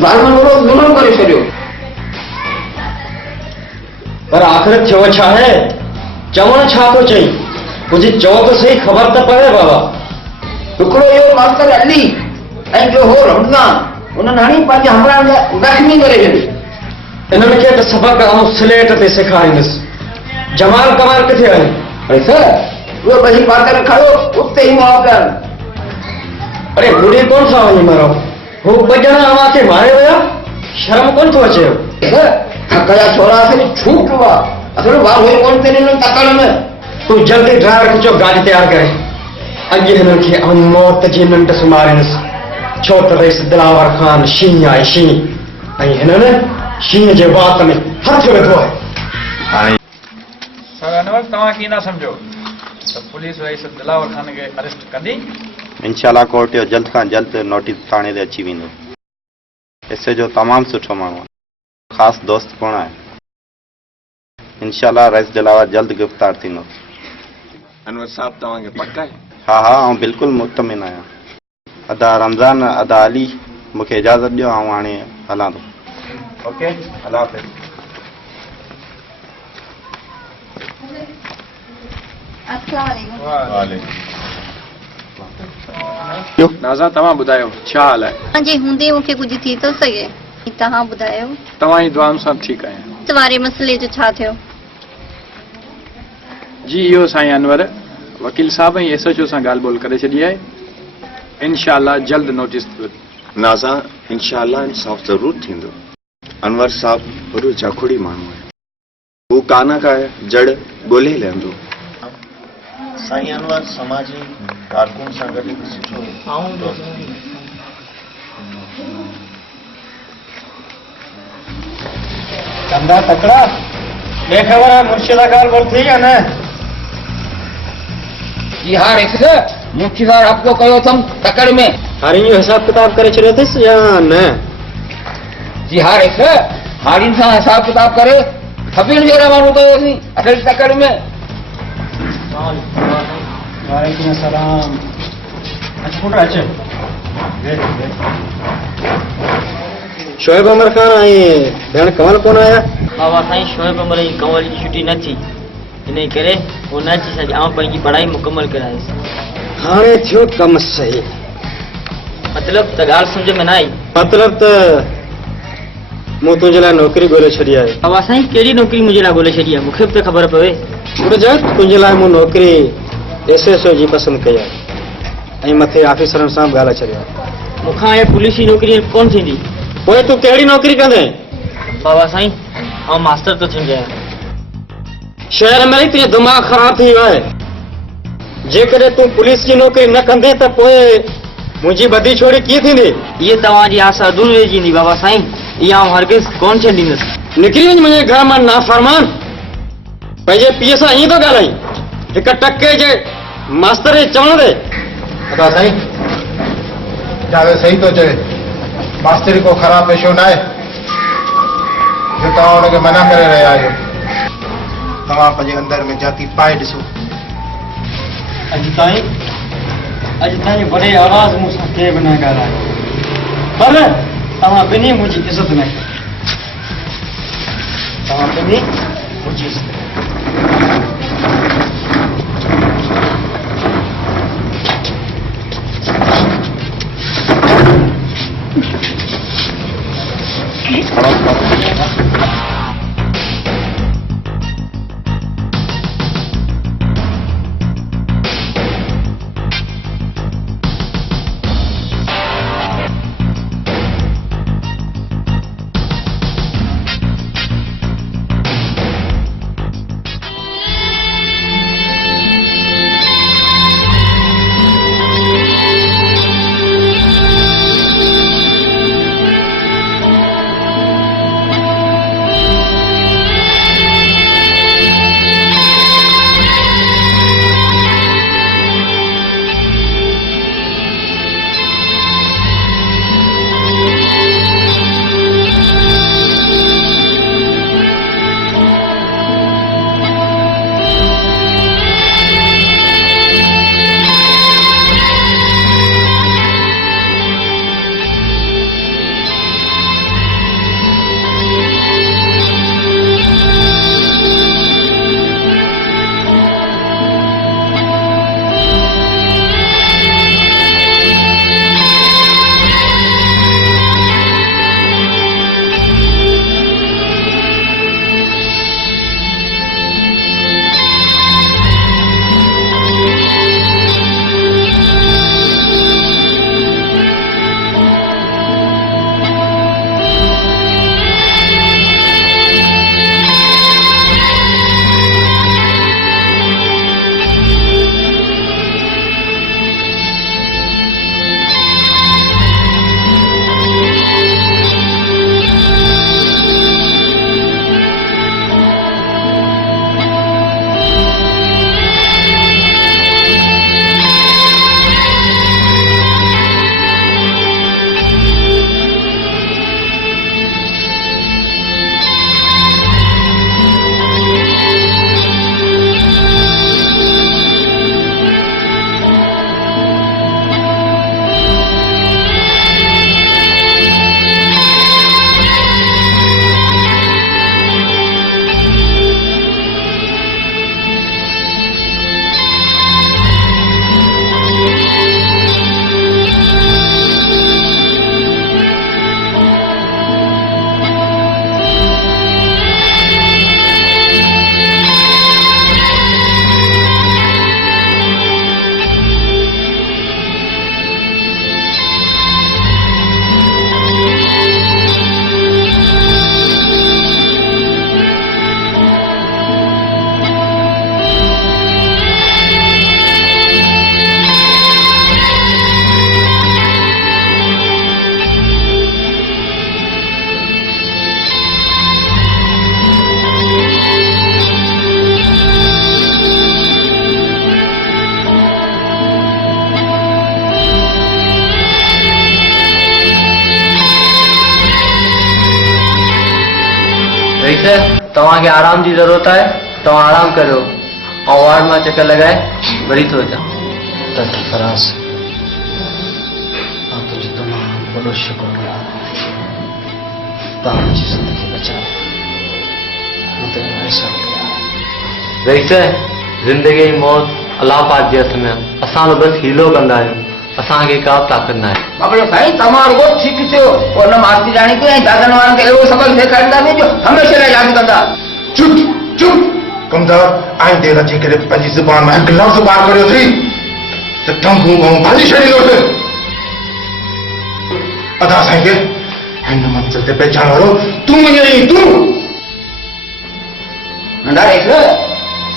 जुलम करे छॾियो पर आख़िर थियो छा है चवण छा थो चई कुझु चओ त सही ख़बर त पवे बाबा हिकिड़ो इहो मास्टर अली ऐं जो हो रमज़ान उन्हनि हाणे पंहिंजे हमराहनि जा ज़ख़्मी करे छॾियो इन्हनि खे त सबक़ आउं स्लेट ते सेखारींदुसि जमाल कमाल किथे आहे अरे सर उहे ॿई पातर खड़ो उते ई मुआ पिया अरे बुढ़ी कोन था वञी मरो हू ॿ ॼणा अव्हां खे मारे विया शर्म कोन थो अचे सर थक जा छोरा असांखे छूट हुआ असां वार हुई कोन ते हिननि तकड़ में तूं जल्दी ड्राइवर खे चओ गाॾी तयारु करे अॼु हिननि खे आउं मौत जी निंड सुम्हारींदुसि छो त रईस दिलावर ख़ान शींहं आहे शींहं ऐं हिननि शींहं जे वात में हथ विधो आहे सर अनवर तव्हां कीअं न सम्झो त पुलिस रईस दिलावर ख़ान खे अरेस्ट कंदी इंशाल्लाह कोर्ट जो जल्द खां जल्द नोटिस थाणे ते अची वेंदो हिसे जो तमामु सुठो माण्हू आहे ख़ासि दोस्त कोन आहे इंशाल्लाह रईस दिलावर जल्द गिरफ़्तार थींदो अनवर साहब तव्हांखे पक आहे हा हा आउं बिल्कुलु मुतमिन आहियां अदा रमज़ान अदा अली मूंखे इजाज़त ॾियो आउं हाणे हलां थो ओके अल्लाह हाफ़िज़ नाज़ा तव्हां ॿुधायो छा हाल आहे तव्हांजे हूंदे मूंखे कुझु थी थो सघे तव्हां ॿुधायो तव्हांजी दुआउनि सां ठीकु आहियां इस वारे मसइले जो छा थियो जी इहो साईं अनवर वकील साहब ऐं SHO सां ॻाल्हि ॿोल करे छॾी आहे इंशाल्लाह जल्द नोटिस नाज़ा इंशाल्लाह इंसाफ़ ज़रूर थींदो अनवर साहब वॾो जाखोड़ी माण्हू आहे हू कान का जड़ ॻोल्हे लहंदो साईं अनवर समाजी कारकुन सां गॾु सुठो कंधा तकड़ा बेखबर है मुर्शिदा ॻाल्हि ॿोल थी या न जी हाँ रेख मुर्शिदा आपको कयो अथमि तकड़ में हारी जो हिसाब किताब करे छॾियो अथसि या न जी हाँ रेख हारियुनि सां हिसाब किताब करे खपीण जहिड़ा माण्हू कयोसीं अटल तकड़ में वालेकुम सलाम अच पुट अच शोएब अमर खान ऐं भेण कंवल कोन आया बाबा साईं शोएब अमर जी कंवल जी छुटी न थी इन करे वो न अची सघे आउं पंहिंजी पढ़ाई मुकमल करायसि हाणे थियो कमु सही मतलब त ॻाल्हि सम्झ में न आई मतलब त मूं तुंहिंजे लाइ नौकिरी ॻोल्हे छॾी आहे बाबा साईं कहिड़ी नौकिरी मुंहिंजे लाइ ॻोल्हे छॾी आहे मूंखे बि त ख़बर पवे तुंहिंजे लाइ मूं नौकिरी SHO जी पसंदि कई आहे ऐं मथे ऑफिसरनि सां बि ॻाल्हाए छॾियो आहे मूंखां इहे पुलिस जी नौकिरी कोन थींदी पोइ तूं कहिड़ी नौकिरी कंदे बाबा साईं आउं मास्टर थो थींदो आहियां शहर में ई तुंहिंजो दिमाग़ ख़राब थी वियो आहे जेकॾहिं तूं पुलिस जी नौकिरी न कंदे त पोइ मुंहिंजी बदी छोड़ी कीअं थींदी इहे तव्हांजी आशा अधूरी रहिजी वेंदी बाबा साईं इहा आउं हरगिज़ कोन छॾींदुसि निकिरी वञ मुंहिंजे घर मां नाफ़रमान पंहिंजे पीउ सां ईअं थो ॻाल्हाई हिक टके जे मास्तर जे चवण ते अदा साईं जावेद सही थो चए मास्तरी को ख़राब पेशो न आहे जो तव्हां हुनखे मना करे रहिया आहियो तव्हां पंहिंजे अंदर में जाती पाए ॾिसो अॼु ताईं वॾे आवाज़ मूंसां के बि न ॻाल्हायो पर तव्हां ॿिन्ही मुंहिंजी इज़त न कई तव्हां ॿिन्ही मुंहिंजी इज़त वैसे तव्हांखे आराम जी ज़रूरत आहे, तव्हां आराम करियो ऐं वार्ड मां चकर लॻाए वरी थो अचां। फराज़ मां तुंहिंजो तमामु वॾो शुक्रगुज़ार आहियां। तव्हां मुंहिंजी ज़िंदगी बचाई। वैसे ज़िंदगी ऐं मौत अलाह पाक जे हथ में आहे। असां तो बसि हीलो कंदा आहियूं, असांखे का ताक़त न आहे। बाबा साईं तव्हां रुगो ठीक थियो उन मास्टराणी खे ऐं दादनि वारनि खे अहिड़ो सबक़ सेखारींदा जो हमेशह लाइ यादि कंदा। चुप चुप कमदार आई देर अची करे पंहिंजी ज़ुबान में हिकु लफ़्ज़ ॿार करियो थी त टंगू ऐं भाॼी छॾींदोसि। अदा साईं खे हिन मंज़िल ते पहुचाइण वारो तूं वञे तूं। नंढा रेख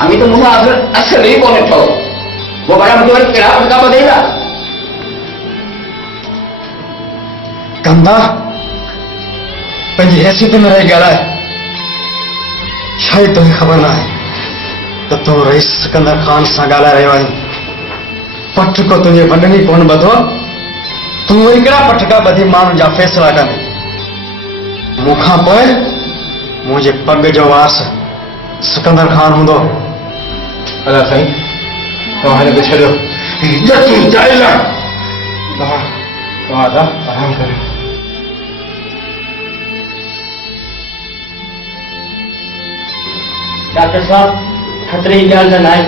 अमी तो मुझे आखिर असर नहीं कौन उठो वो बड़ा मुझे किराया फटका बदेगा। कंदा पंहिंजी हैसियत में रही ॻाल्हाए। शायदि तोखे ख़बर न आहे त तूं रईस सिकंदर ख़ान सां ॻाल्हाए रहियो आहीं। पटको तुंहिंजे वॾनि कोन ॿधो, तूं वरी कहिड़ा पटका ॿधी माण्हुनि जा फ़ैसिला कंदे। मूंखां पोइ मुंहिंजे पग जो वास सिकंदर ख़ान हूंदो। अदा साईं तव्हां हिन खे छॾियो। तव्हां अदा आराम करियो। डॉक्टर साहब खतरे जी ॻाल्हि त न आहे।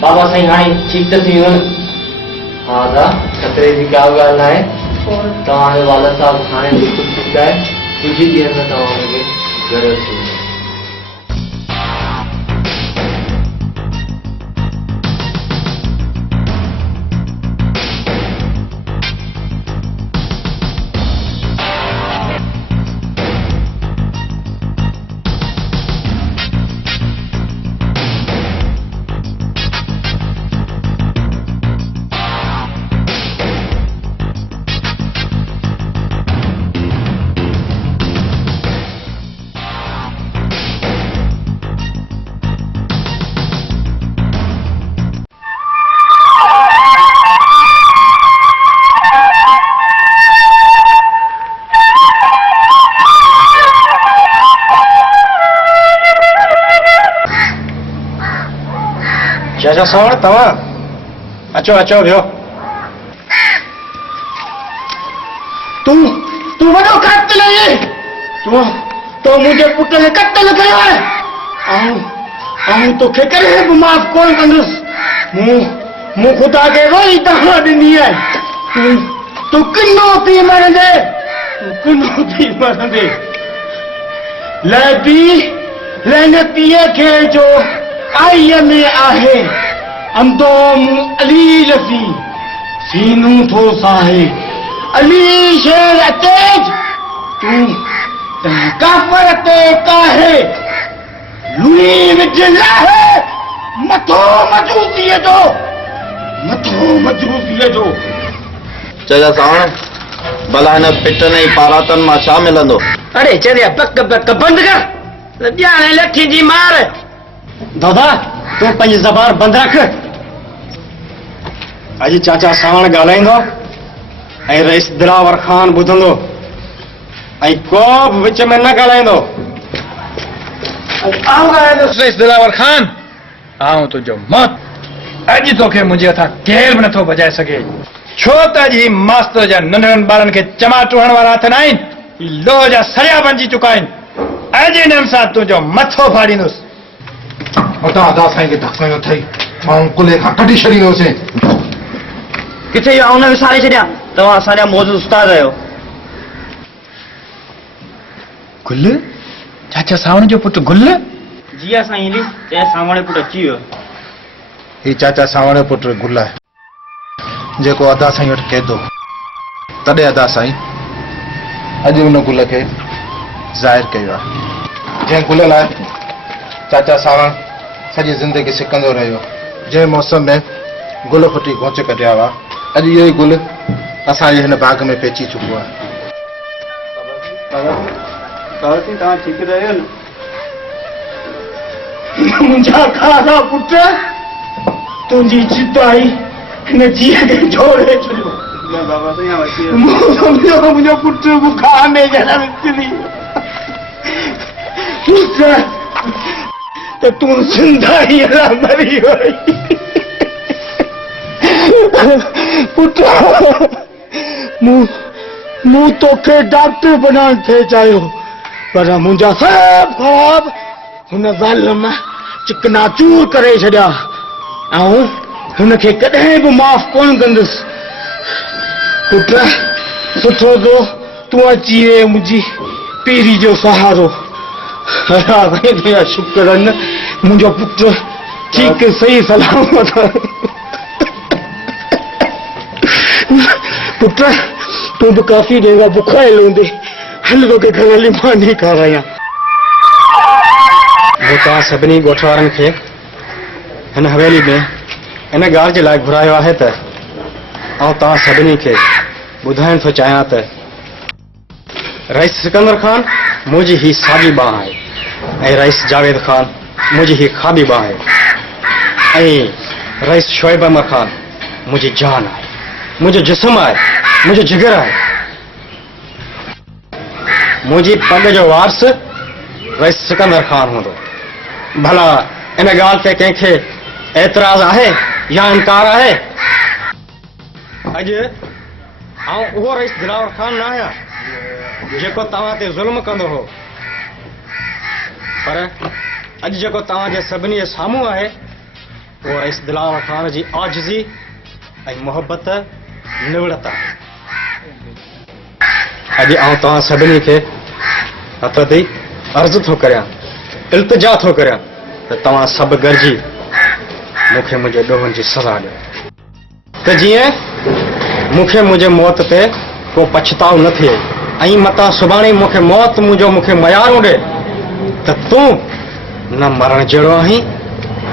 बाबा साईं हाणे ठीकु त थी वियो। हा दादा खतरे जी का ॻाल्हि न आहे। तव्हांजो वालद साहब हाणे बिल्कुलु ठीकु आहे। कुझु ई ॾींहंनि में तव्हां हुनखे घर अची वञो। चाचा सावण तव्हां अचो अचो वियो। तूं वॾो क़त्ल आहे। तो मुंहिंजे पुट खे क़त्ल कयो आहे। आऊं तोखे कॾहिं बि माफ़ कोन कंदुसि। मूं ख़ुदा खे वरी तव्हां ॾिनी आहे। तूं किनो थी मरंदे, लहनतीअ खे जो आईअ में आहे अंदोम अली लफ़ी सीनू थो साहे अली शेर तेज तूं काफ़र ते काहे लुई विझ लाहे मथो मजूसीअ जो। चाचा सावण भला हिन पिटनि ऐं पारातनि मां छा मिलंदो? अरे चरिया पक बंदि कर ॼाणे लठी जी मार। दादा तूं पंहिंजी ज़बान बंदि रख। अॼु चाचा सावण ॻाल्हाईंदो ऐं रईस दिलावर ख़ान ॿुधंदो ऐं को बि विच में न ॻाल्हाईंदो। रईस दिलावर ख़ान आऊं तुंहिंजो मौत अॼु तोखे मुंहिंजे हथां केरु बि नथो बचाए सघे। छो त अॼु ही मास्तर जा नंढड़नि ॿारनि खे चमाट हणण वारा हथ न आहिनि। लोह जा सरिया बणिजी चुका आहिनि। अॼु हिननि सां तुंहिंजो मथो फाड़ींदुसि। उतां अदा साईं खे धक्को अथई मां कुले खां कढी छॾींदोसीं। किथे इहो आउं न विसारे छॾियां। तव्हां असांजा मौजूद उस्ताद आहियो। गुल चाचा सावण जो पुटु गुल? जी साईं इली चए सावण जो पुटु अची वियो। ही चाचा सावण जो पुटु गुल आहे जेको अदा साईं वटि कैदो। तॾहिं अदा साईं अॼु हुन गुल खे ज़ाहिर कयो आहे। जंहिं गुल लाइ चाचा सावण सॼी ज़िंदगी सिकंदो रहियो। जंहिं मौसम में गुल फुटी घोंच कढिया हुआ अॼु इहो ई गुल असांजे हिन बाग में पइजी चुको आहे। तव्हां ठीकु रहियो न? मुंहिंजा खाधा पुट तुंहिंजी जुदाई हिन जीअ खे जोड़े छॾियो। मुंहिंजो पुट बुखार में जनम थी तो तू जिंदा ही अला मरी वई पुत्र मूं तोखे डॉक्टर बनाइण थे चाहियो पर मुंहिंजा सभु ख्वाब हुन ज़ालिम चिकनाचूर करे छॾिया ऐं हुनखे कॾहिं बि माफ़ कोन कंदुसि पुत्र सुठो तो तूं अची वे मुंहिंजी पीरी जो सहारो तुंहिंजा शुक्र आहिनि मुंहिंजो पुटु ठीकु सही सलामत पुत्र तूं बि काफ़ी देर खां बुखायल हूंदे हल तोखे घर हली मानी खारायां वो तव्हां सभिनी ॻोठ वारनि खे हिन हवेली में इन ॻाल्हि जे लाइ घुरायो आहे त आउं तव्हां सभिनी खे ॿुधाइण थो चाहियां त रईस सिकंदर खान मुंहिंजी ही साॻी बांह आहे ऐं रईस जावेद खान मुंहिंजी ही खाॿी बांह आहे ऐं रईस शोएब अहमद खान मुंहिंजी जान आहे मुंहिंजो जिस्म आहे मुंहिंजो जिगर आहे मुंहिंजी पग जो वारस रईस सिकंदर खान हूंदो भला इन ॻाल्हि ते कंहिंखे एतिराज़ आहे या इनकार आहे अॼु आउं उहो रईस दिलावर खान न आहियां जेको तव्हां ते ज़ुल्म कंदो हो पर अॼु जेको तव्हांजे सभिनी जे साम्हूं आहे उहो रईस दिलावर खान जी आजिज़ी ऐं मोहबत निवड़त आहे अॼु आउं तव्हां सभिनी खे हथ ते अर्ज़ु थो करियां इल्तिजा थो करियां त तव्हां सभु गॾिजी मूंखे मुंहिंजे ॾोहनि जी सज़ा ॾियो त जीअं मूंखे मुंहिंजे मौत ते को पछताव न थिए ऐं मतां सुभाणे मूंखे मौत मूंखे मयारूं ॾे त तूं न मरण जहिड़ो आहीं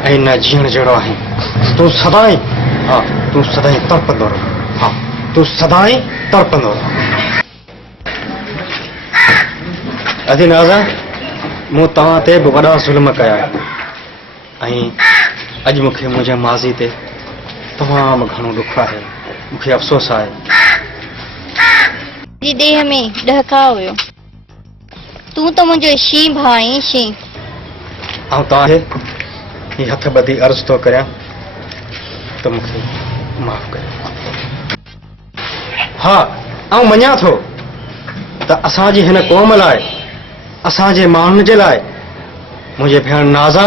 ऐं न जीअण जहिड़ो आहीं तूं सदाईं हा तूं सदाईं तड़पंदो रहो हा तूं सदाईं तड़पंदो रहो अदी नाज़ा मूं तव्हां ते बि वॾा ज़ुल्म कया आहिनि ऐं अॼु मूंखे मुंहिंजे माज़ी ते तमामु घणो ॾुख आहे मूंखे अफ़सोस आहे जी देह में ॾहका हुयो तूं त मुंहिंजो शीं भाउ आहीं शीं ऐं तव्हांखे ही हथ ॿधी अर्ज़ु थो करियां त मूंखे माफ़ कयो हा ऐं मञां थो त असांजी हिन क़ौम लाइ असांजे माण्हुनि जे लाइ मुंहिंजे भेण नाज़ा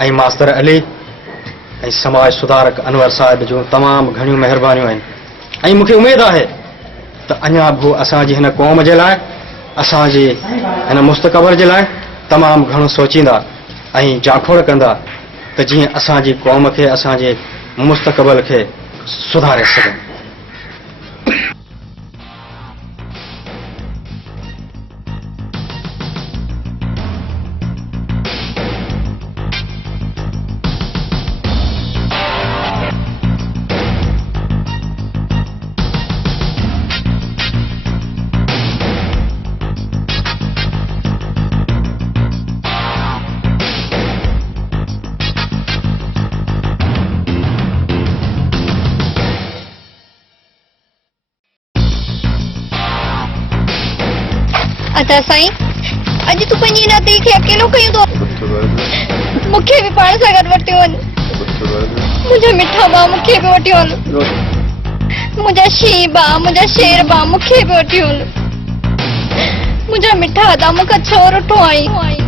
ऐं मास्तर अली ऐं समाज सुधारक अनवर साहिब जूं तमामु घणियूं महिरबानियूं आहिनि ऐं मूंखे उमेद आहे त अञा बि असांजी हिन क़ौम जे लाइ असांजी हिन मुस्तक़बिल जे लाइ तमामु घणो सोचींदा ऐं जाखोड़ कंदा त जीअं असांजी क़ौम खे असांजे मुस्तक़बिल खे सुधारे सघनि अच्छा साईं अॼु तूं पंहिंजी नाती खे अकेलो कयूं थो मूंखे बि पाण सां गॾु वठी वञ मुंहिंजा मिठा भाउ मूंखे बि वठी वञ मुंहिंजा शीं भाउ मुंहिंजा शेर भाउ मूंखे बि वठी वञ मुंहिंजा मिठा अदा मूंखां छो रुठो आई